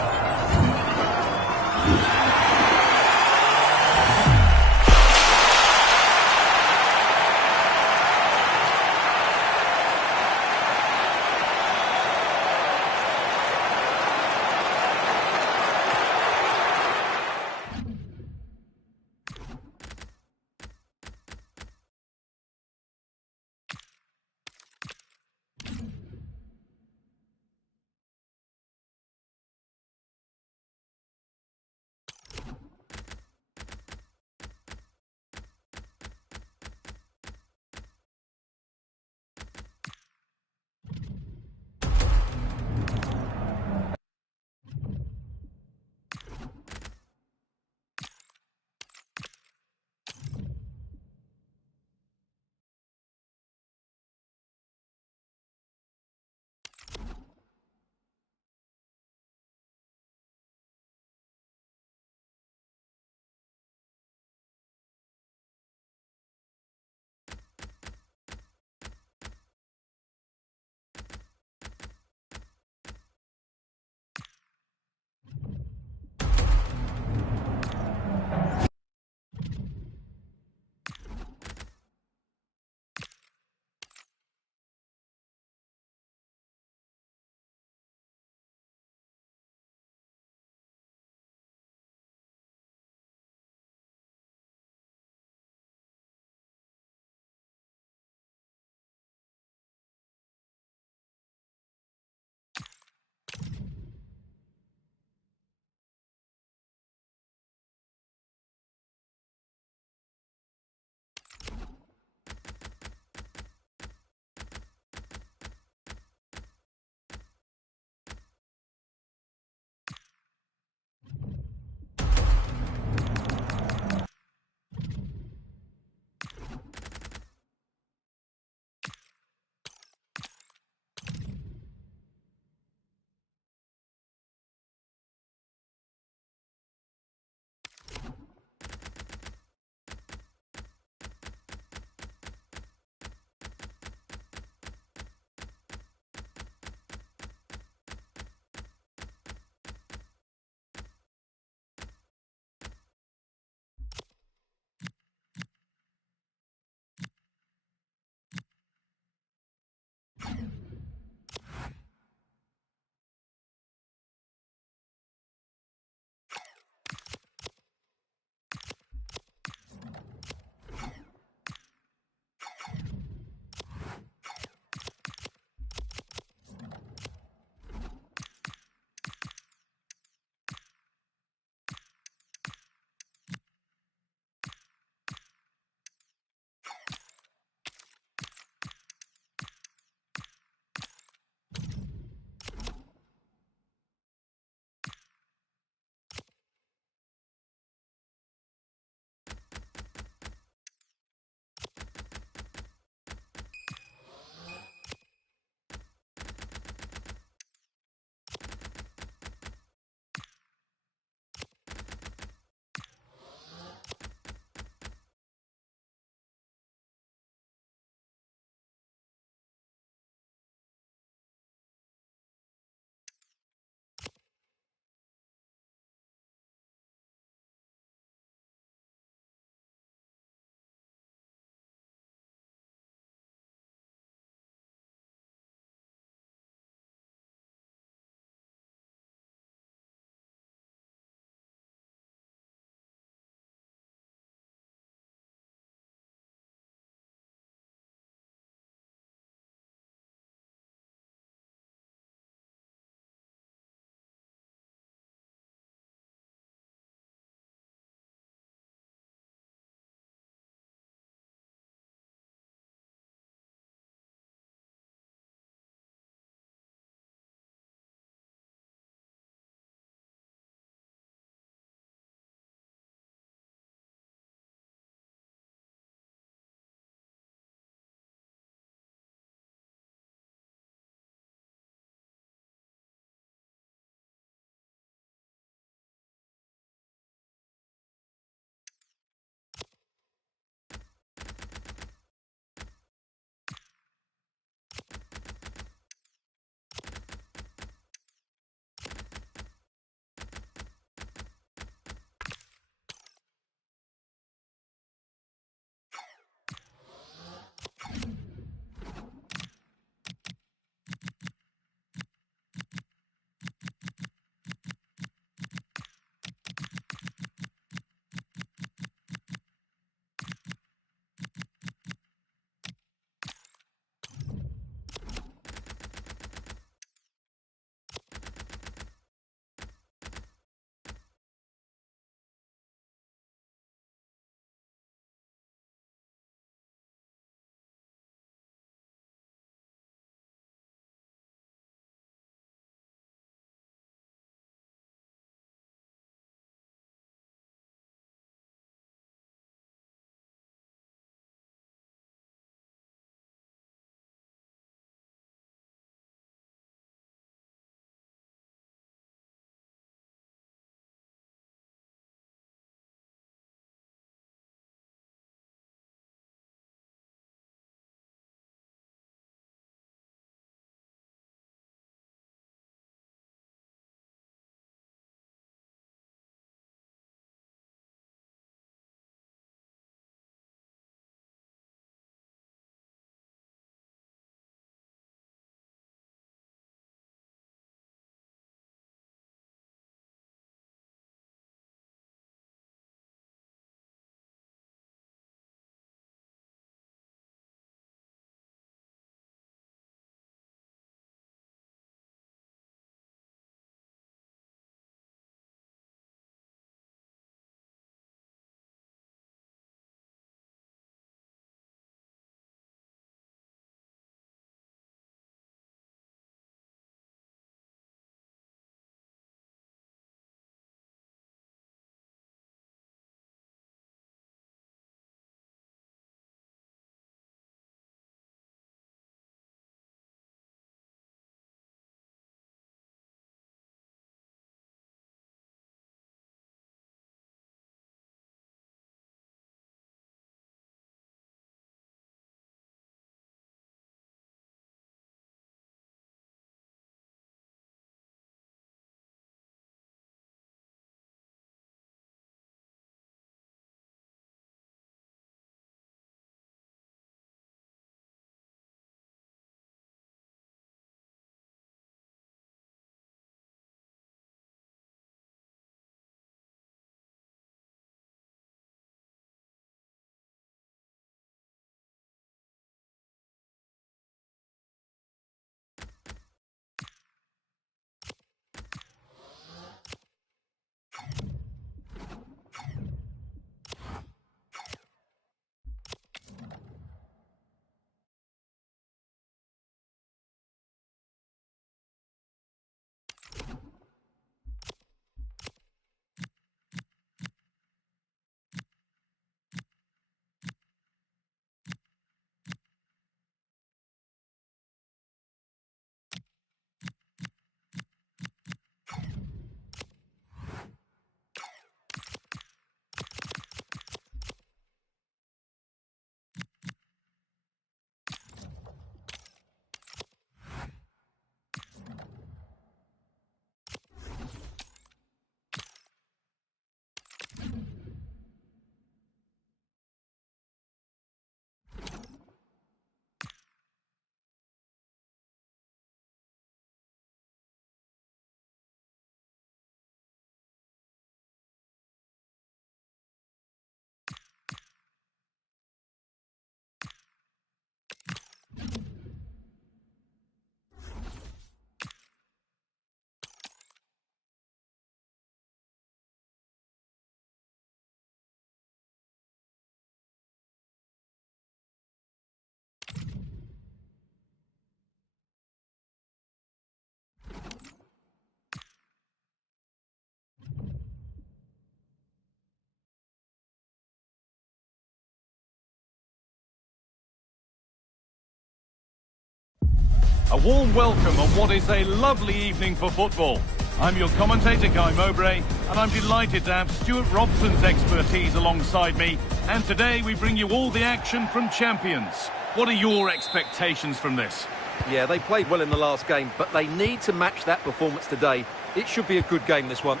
A warm welcome on what is a lovely evening for football. I'm your commentator, Guy Mowbray, and I'm delighted to have Stuart Robson's expertise alongside me. And today we bring you all the action from Champions. What are your expectations from this? Yeah, they played well in the last game, but they need to match that performance today. It should be a good game, this one.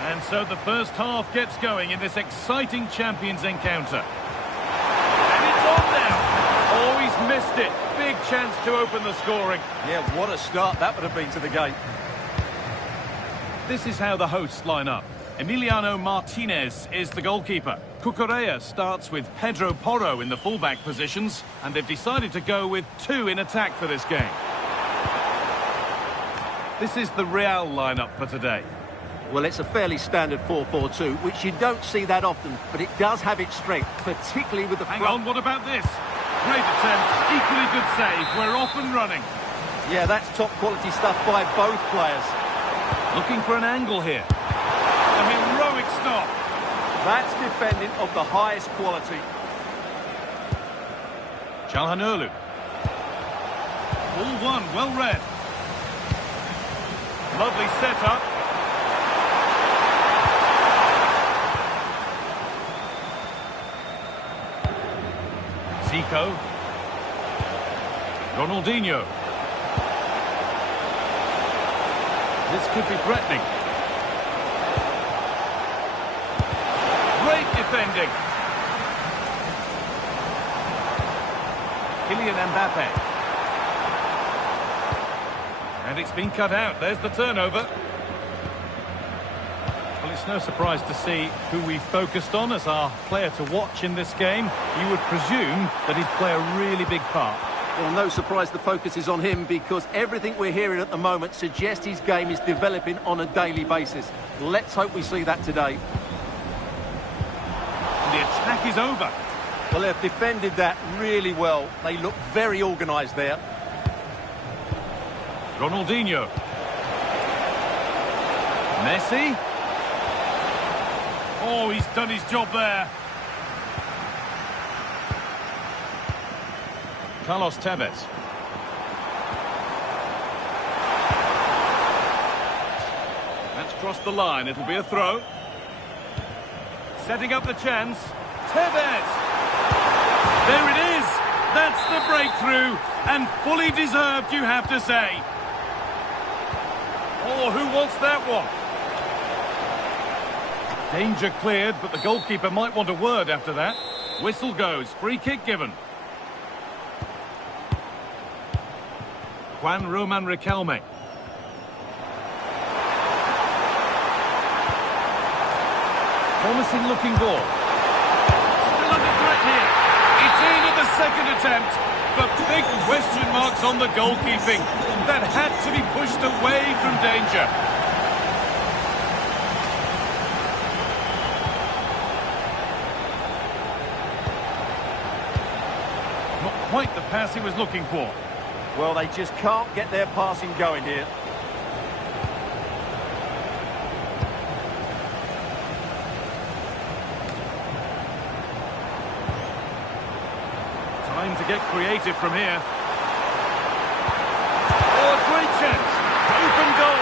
And so the first half gets going in this exciting Champions encounter. And it's on now. Oh, he's missed it. Big chance to open the scoring. Yeah, what a start that would have been to the game. This is how the hosts line up. Emiliano Martinez is the goalkeeper. Cucurella starts with Pedro Porro in the fullback positions, and they've decided to go with two in attack for this game. This is the Real lineup for today. Well, it's a fairly standard 4-4-2, which you don't see that often, but it does have its strength, particularly with the front. Hang on, what about this? Great attempt, equally good save. We're off and running. Yeah, that's top quality stuff by both players. Looking for an angle here. A heroic stop. That's defending of the highest quality. Çalhanoğlu. All one, well read. Lovely setup. Zico. Ronaldinho. This could be threatening. Great defending. Kylian Mbappe. And it's been cut out. There's the turnover. Well, it's no surprise to see who we focused on as our player to watch in this game. You would presume that he'd play a really big part. Well, no surprise the focus is on him because everything we're hearing at the moment suggests his game is developing on a daily basis. Let's hope we see that today. And the attack is over. Well, they've defended that really well. They look very organised there. Ronaldinho. Messi. Oh, he's done his job there. Carlos Tevez. That's crossed the line. It'll be a throw. Setting up the chance. Tevez. There it is. That's the breakthrough. And fully deserved, you have to say. Oh, who wants that one? Danger cleared, but the goalkeeper might want a word after that. Whistle goes. Free kick given. Juan Roman Riquelme. Promising looking ball. Still under threat here. It's in at the second attempt. But big question marks on the goalkeeping. That had to be pushed away from danger. Not quite the pass he was looking for. Well, they just can't get their passing going here. Time to get creative from here. Oh, a great chance. Open goal.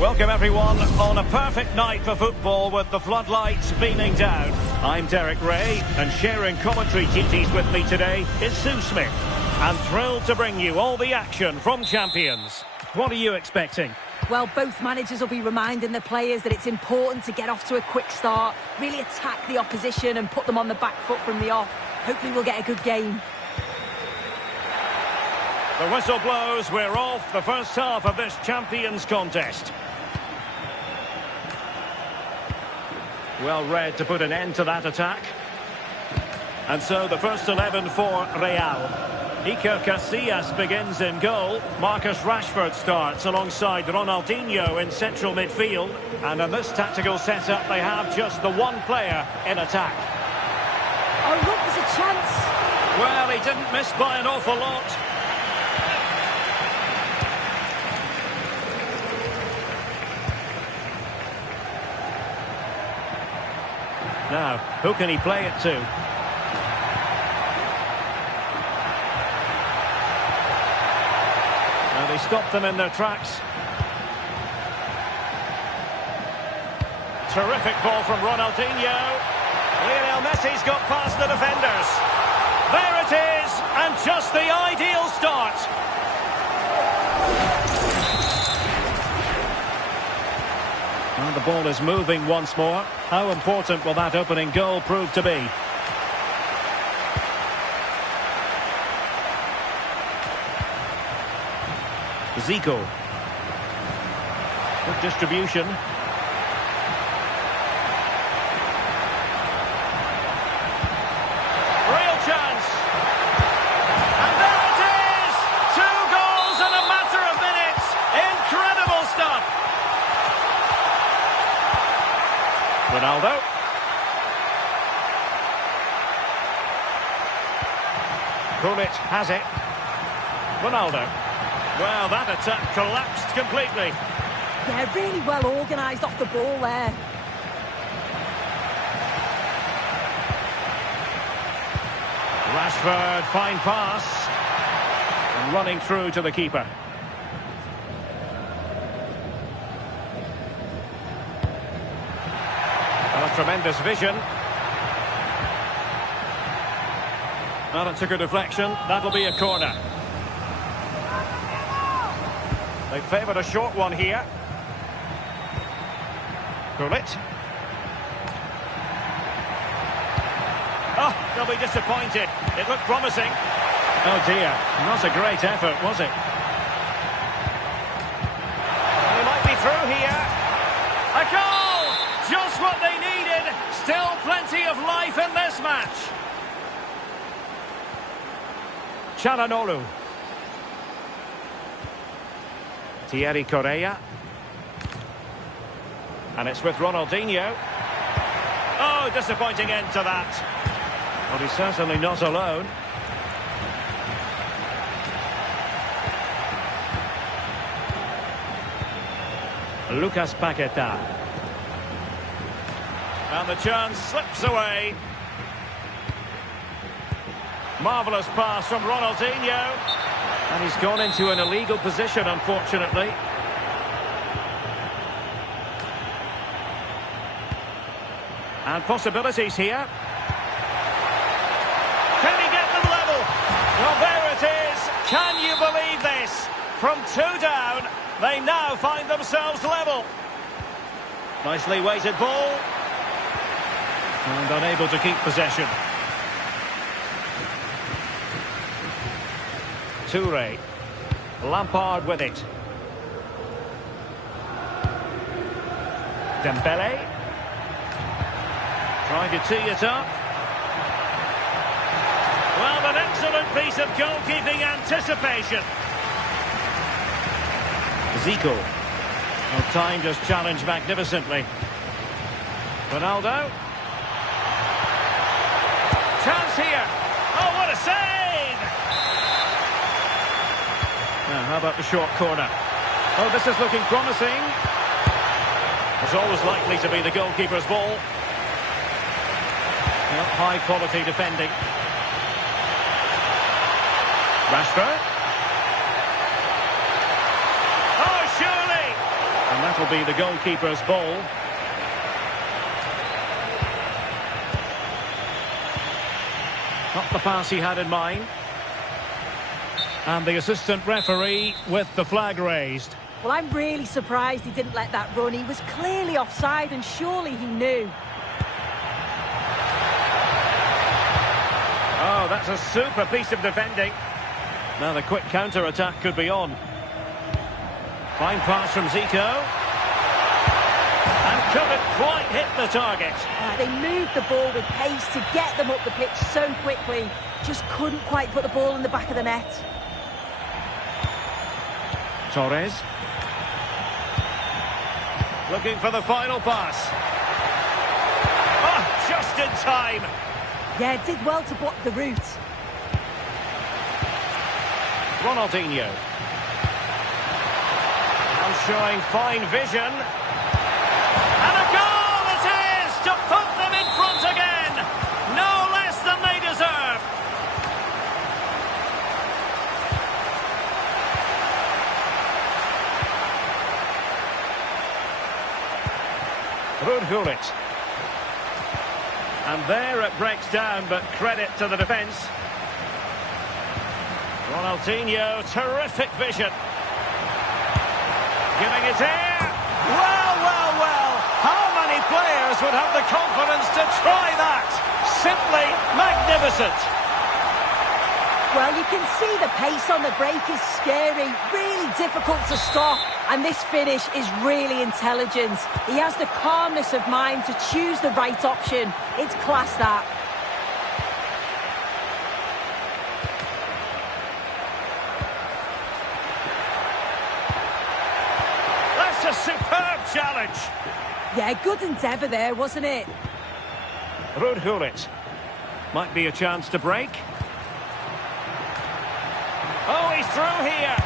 Welcome everyone on a perfect night for football with the floodlights beaming down. I'm Derek Ray, and sharing commentary duties with me today is Sue Smith. I'm thrilled to bring you all the action from Champions. What are you expecting? Well, both managers will be reminding the players that it's important to get off to a quick start, really attack the opposition and put them on the back foot from the off. Hopefully we'll get a good game. The whistle blows, we're off the first half of this Champions contest. Well read to put an end to that attack. And so the first 11 for Real. Iker Casillas begins in goal. Marcus Rashford starts alongside Ronaldinho in central midfield. And in this tactical setup, they have just the one player in attack. Oh, look, there's a chance. Well, he didn't miss by an awful lot. Now, who can he play it to? And he stopped them in their tracks. Terrific ball from Ronaldinho. Lionel Messi's got past the defenders. There it is, and just the ideal start. And the ball is moving once more. How important will that opening goal prove to be? Zico. Good distribution. Real chance. And there it is! 2 goals in a matter of minutes. Incredible stuff. Ronaldo. Gullit has it. Ronaldo. Well, that attack collapsed completely. Yeah, really well organised off the ball there. Rashford, fine pass. And running through to the keeper. A tremendous vision. Well, it took a deflection. That'll be a corner. They favoured a short one here. Gullit. Oh, they'll be disappointed. It looked promising. Oh dear, not a great effort, was it? They might be through here. A goal! Just what they needed. Still plenty of life in this match. Çalhanoğlu. Thierry Correia. And it's with Ronaldinho. Oh, disappointing end to that. But he's certainly not alone. Lucas Paqueta. And the chance slips away. Marvellous pass from Ronaldinho. And he's gone into an illegal position, unfortunately. And possibilities here. Can he get them level? Well, there it is. Can you believe this? From 2 down, they now find themselves level. Nicely weighted ball. And unable to keep possession. Toure. Lampard with it. Dembele. Trying to tee it up. Well, an excellent piece of goalkeeping anticipation. Zico. Well, timed his challenge magnificently. Ronaldo. Chance here. Oh, what a save! Now, how about the short corner? Oh, this is looking promising. It's always likely to be the goalkeeper's ball. Well, high quality defending. Rashford. Oh, surely! And that'll be the goalkeeper's ball. Not the pass he had in mind. And the assistant referee with the flag raised. Well, I'm really surprised he didn't let that run. He was clearly offside and surely he knew. Oh, that's a super piece of defending. Now the quick counter-attack could be on. Fine pass from Zico. And couldn't quite hit the target. They moved the ball with pace to get them up the pitch so quickly. Just couldn't quite put the ball in the back of the net. Torres. Looking for the final pass. Oh, just in time. Yeah, did well to block the route. Ronaldinho. And showing fine vision. And a goal it is to put them in front again. No less than they deserve. Ruud Gullit. And there it breaks down, but credit to the defence. Ronaldinho, terrific vision. Giving it here. Well, well, well. How many players would have the confidence to try that? Simply magnificent. Well, you can see the pace on the break is scary, really difficult to stop. And this finish is really intelligent. He has the calmness of mind to choose the right option. It's class, that. That's a superb challenge. Yeah, good endeavour there, wasn't it? Ruud Gullit. Might be a chance to break. Oh, he's through here.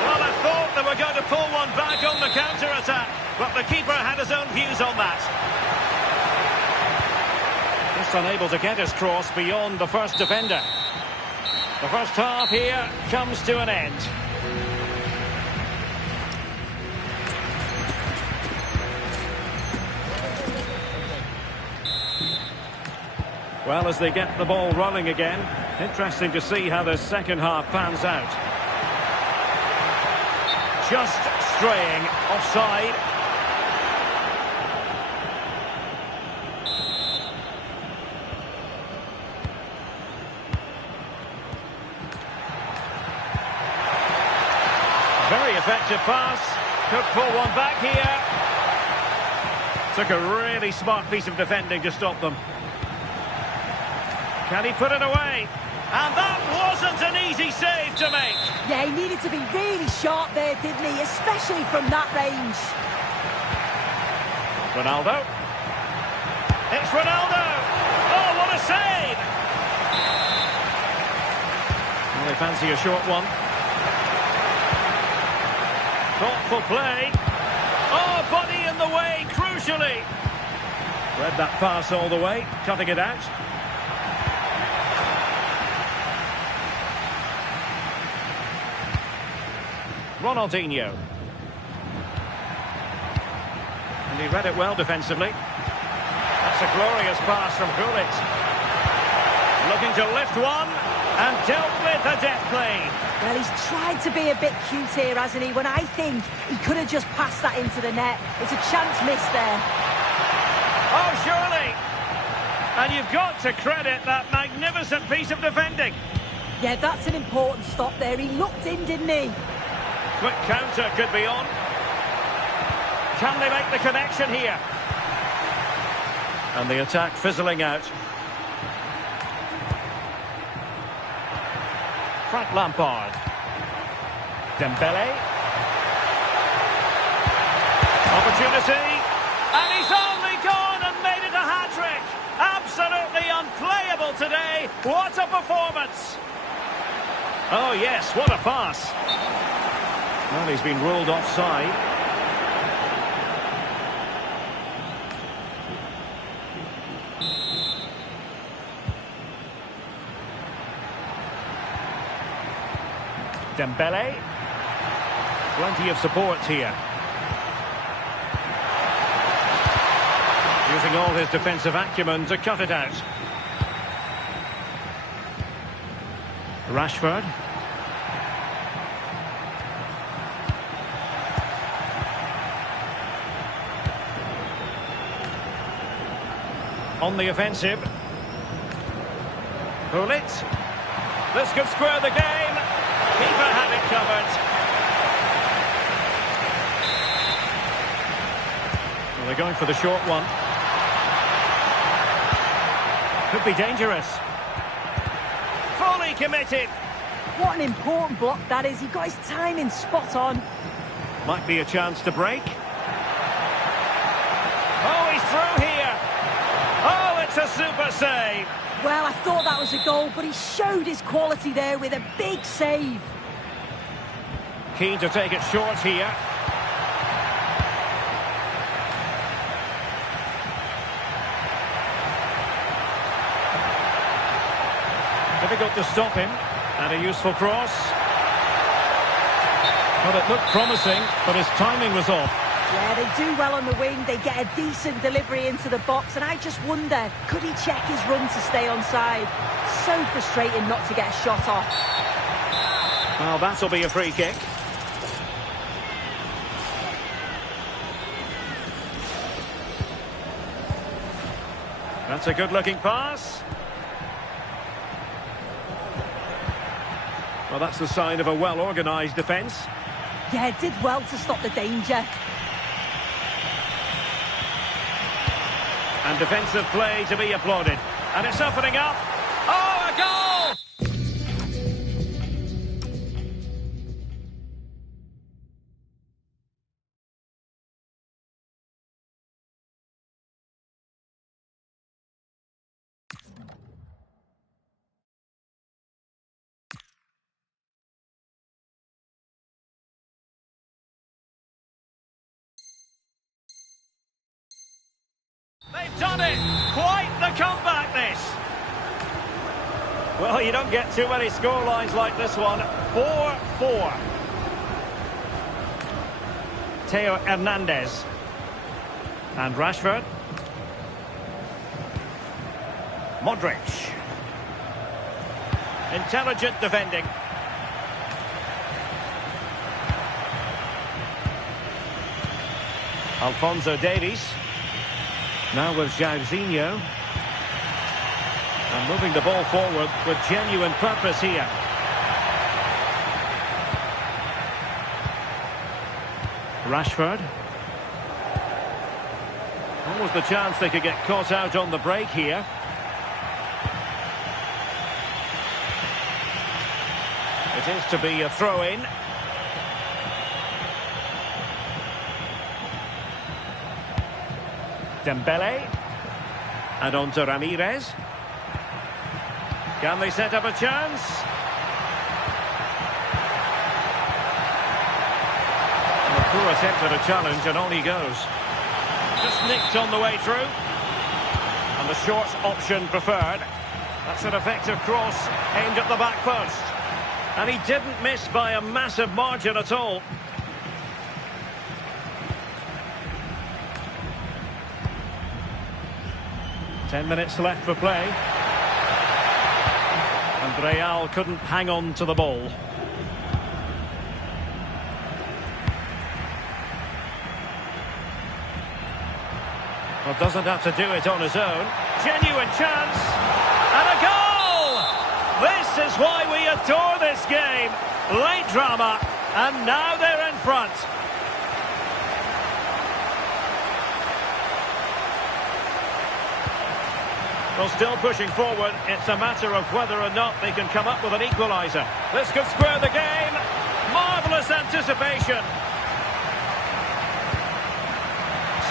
Well, I thought they were going to pull one back on the counter-attack, but the keeper had his own views on that. Just unable to get his cross beyond the first defender. The first half here comes to an end. Well, as they get the ball rolling again, interesting to see how the second half pans out. Just straying offside. Very effective pass. Could pull one back here. Took a really smart piece of defending to stop them. Can he put it away? And that wasn't an easy save to make. Yeah, he needed to be really sharp there, didn't he? Especially from that range. Ronaldo. It's Ronaldo. Oh, what a save! Well, they fancy a short one. Thoughtful play. Oh, body in the way, crucially. Read that pass all the way, cutting it out. Ronaldinho. And he read it well defensively. That's a glorious pass from Gullit. Looking to lift one and dealt with adeptly. Well, he's tried to be a bit cute here, hasn't he? When I think he could have just passed that into the net. It's a chance missed there. Oh, surely. And you've got to credit that magnificent piece of defending. Yeah, that's an important stop there. He looked in, didn't he? Quick counter could be on. Can they make the connection here? And the attack fizzling out. Frank Lampard. Dembele. Opportunity. And he's only gone and made it a hat-trick. Absolutely unplayable today. What a performance. Oh, yes, what a pass. Well, he's been ruled offside. Dembele. Plenty of support here. Using all his defensive acumen to cut it out. Rashford. On the offensive. Gullit. This could square the game. Keeper had it covered. Well, they're going for the short one. Could be dangerous. Fully committed. What an important block that is. He got his timing spot on. Might be a chance to break. Oh, he's through here. Oh, it's a super save. Well, I thought that was a goal, but he showed his quality there with a big save. Keen to take it short here. Difficult to stop him. And a useful cross. Well, it looked promising, but his timing was off. Yeah, they do well on the wing. They get a decent delivery into the box. And I just wonder, could he check his run to stay onside? So frustrating not to get a shot off. Well, that'll be a free kick. That's a good-looking pass. Well, that's the sign of a well-organised defence. Yeah, did well to stop the danger. And defensive play to be applauded. And it's opening up. Oh, a goal! They've done it! Quite the comeback, this! Well, you don't get too many scorelines like this one. 4-4. Theo Hernandez. And Rashford. Modric. Intelligent defending. Alphonso Davies. Now with Jairzinho. And moving the ball forward with genuine purpose here. Rashford. Almost the chance they could get caught out on the break here. It is to be a throw-in. Dembele. And on to Ramirez. Can they set up a chance? A poor attempt at a challenge, and on he goes. Just nicked on the way through. And the short option preferred. That's an effective cross aimed at the back post. And he didn't miss by a massive margin at all. Ten minutes left for play. And Real couldn't hang on to the ball. Well, doesn't have to do it on his own. Genuine chance. And a goal! This is why we adore this game. Late drama. And now they're in front. Well, still pushing forward. It's a matter of whether or not they can come up with an equaliser. This could square the game. Marvellous anticipation.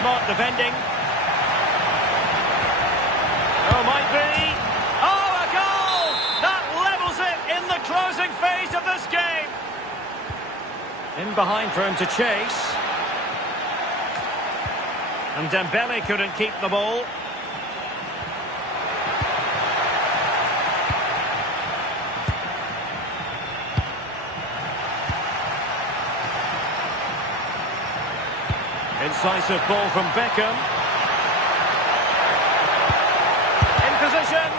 Smart defending. Oh, might be. Oh, a goal! That levels it in the closing phase of this game. In behind for him to chase. And Dembele couldn't keep the ball. Incisive ball from Beckham. In position.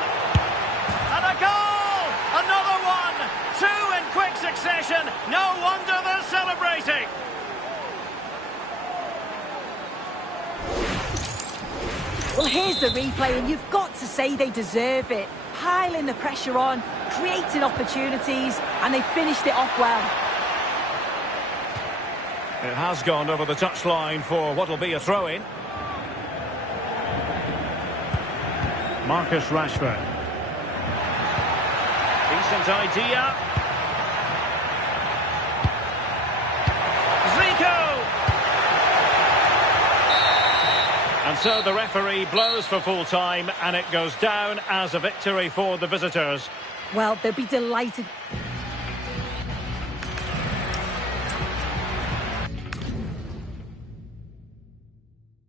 And a goal! Another one! Two in quick succession. No wonder they're celebrating. Well, here's the replay, and you've got to say they deserve it. Piling the pressure on, creating opportunities, and they finished it off well. It has gone over the touchline for what will be a throw-in. Marcus Rashford. Decent idea. Zico! And so the referee blows for full time, and it goes down as a victory for the visitors. Well, they'll be delighted.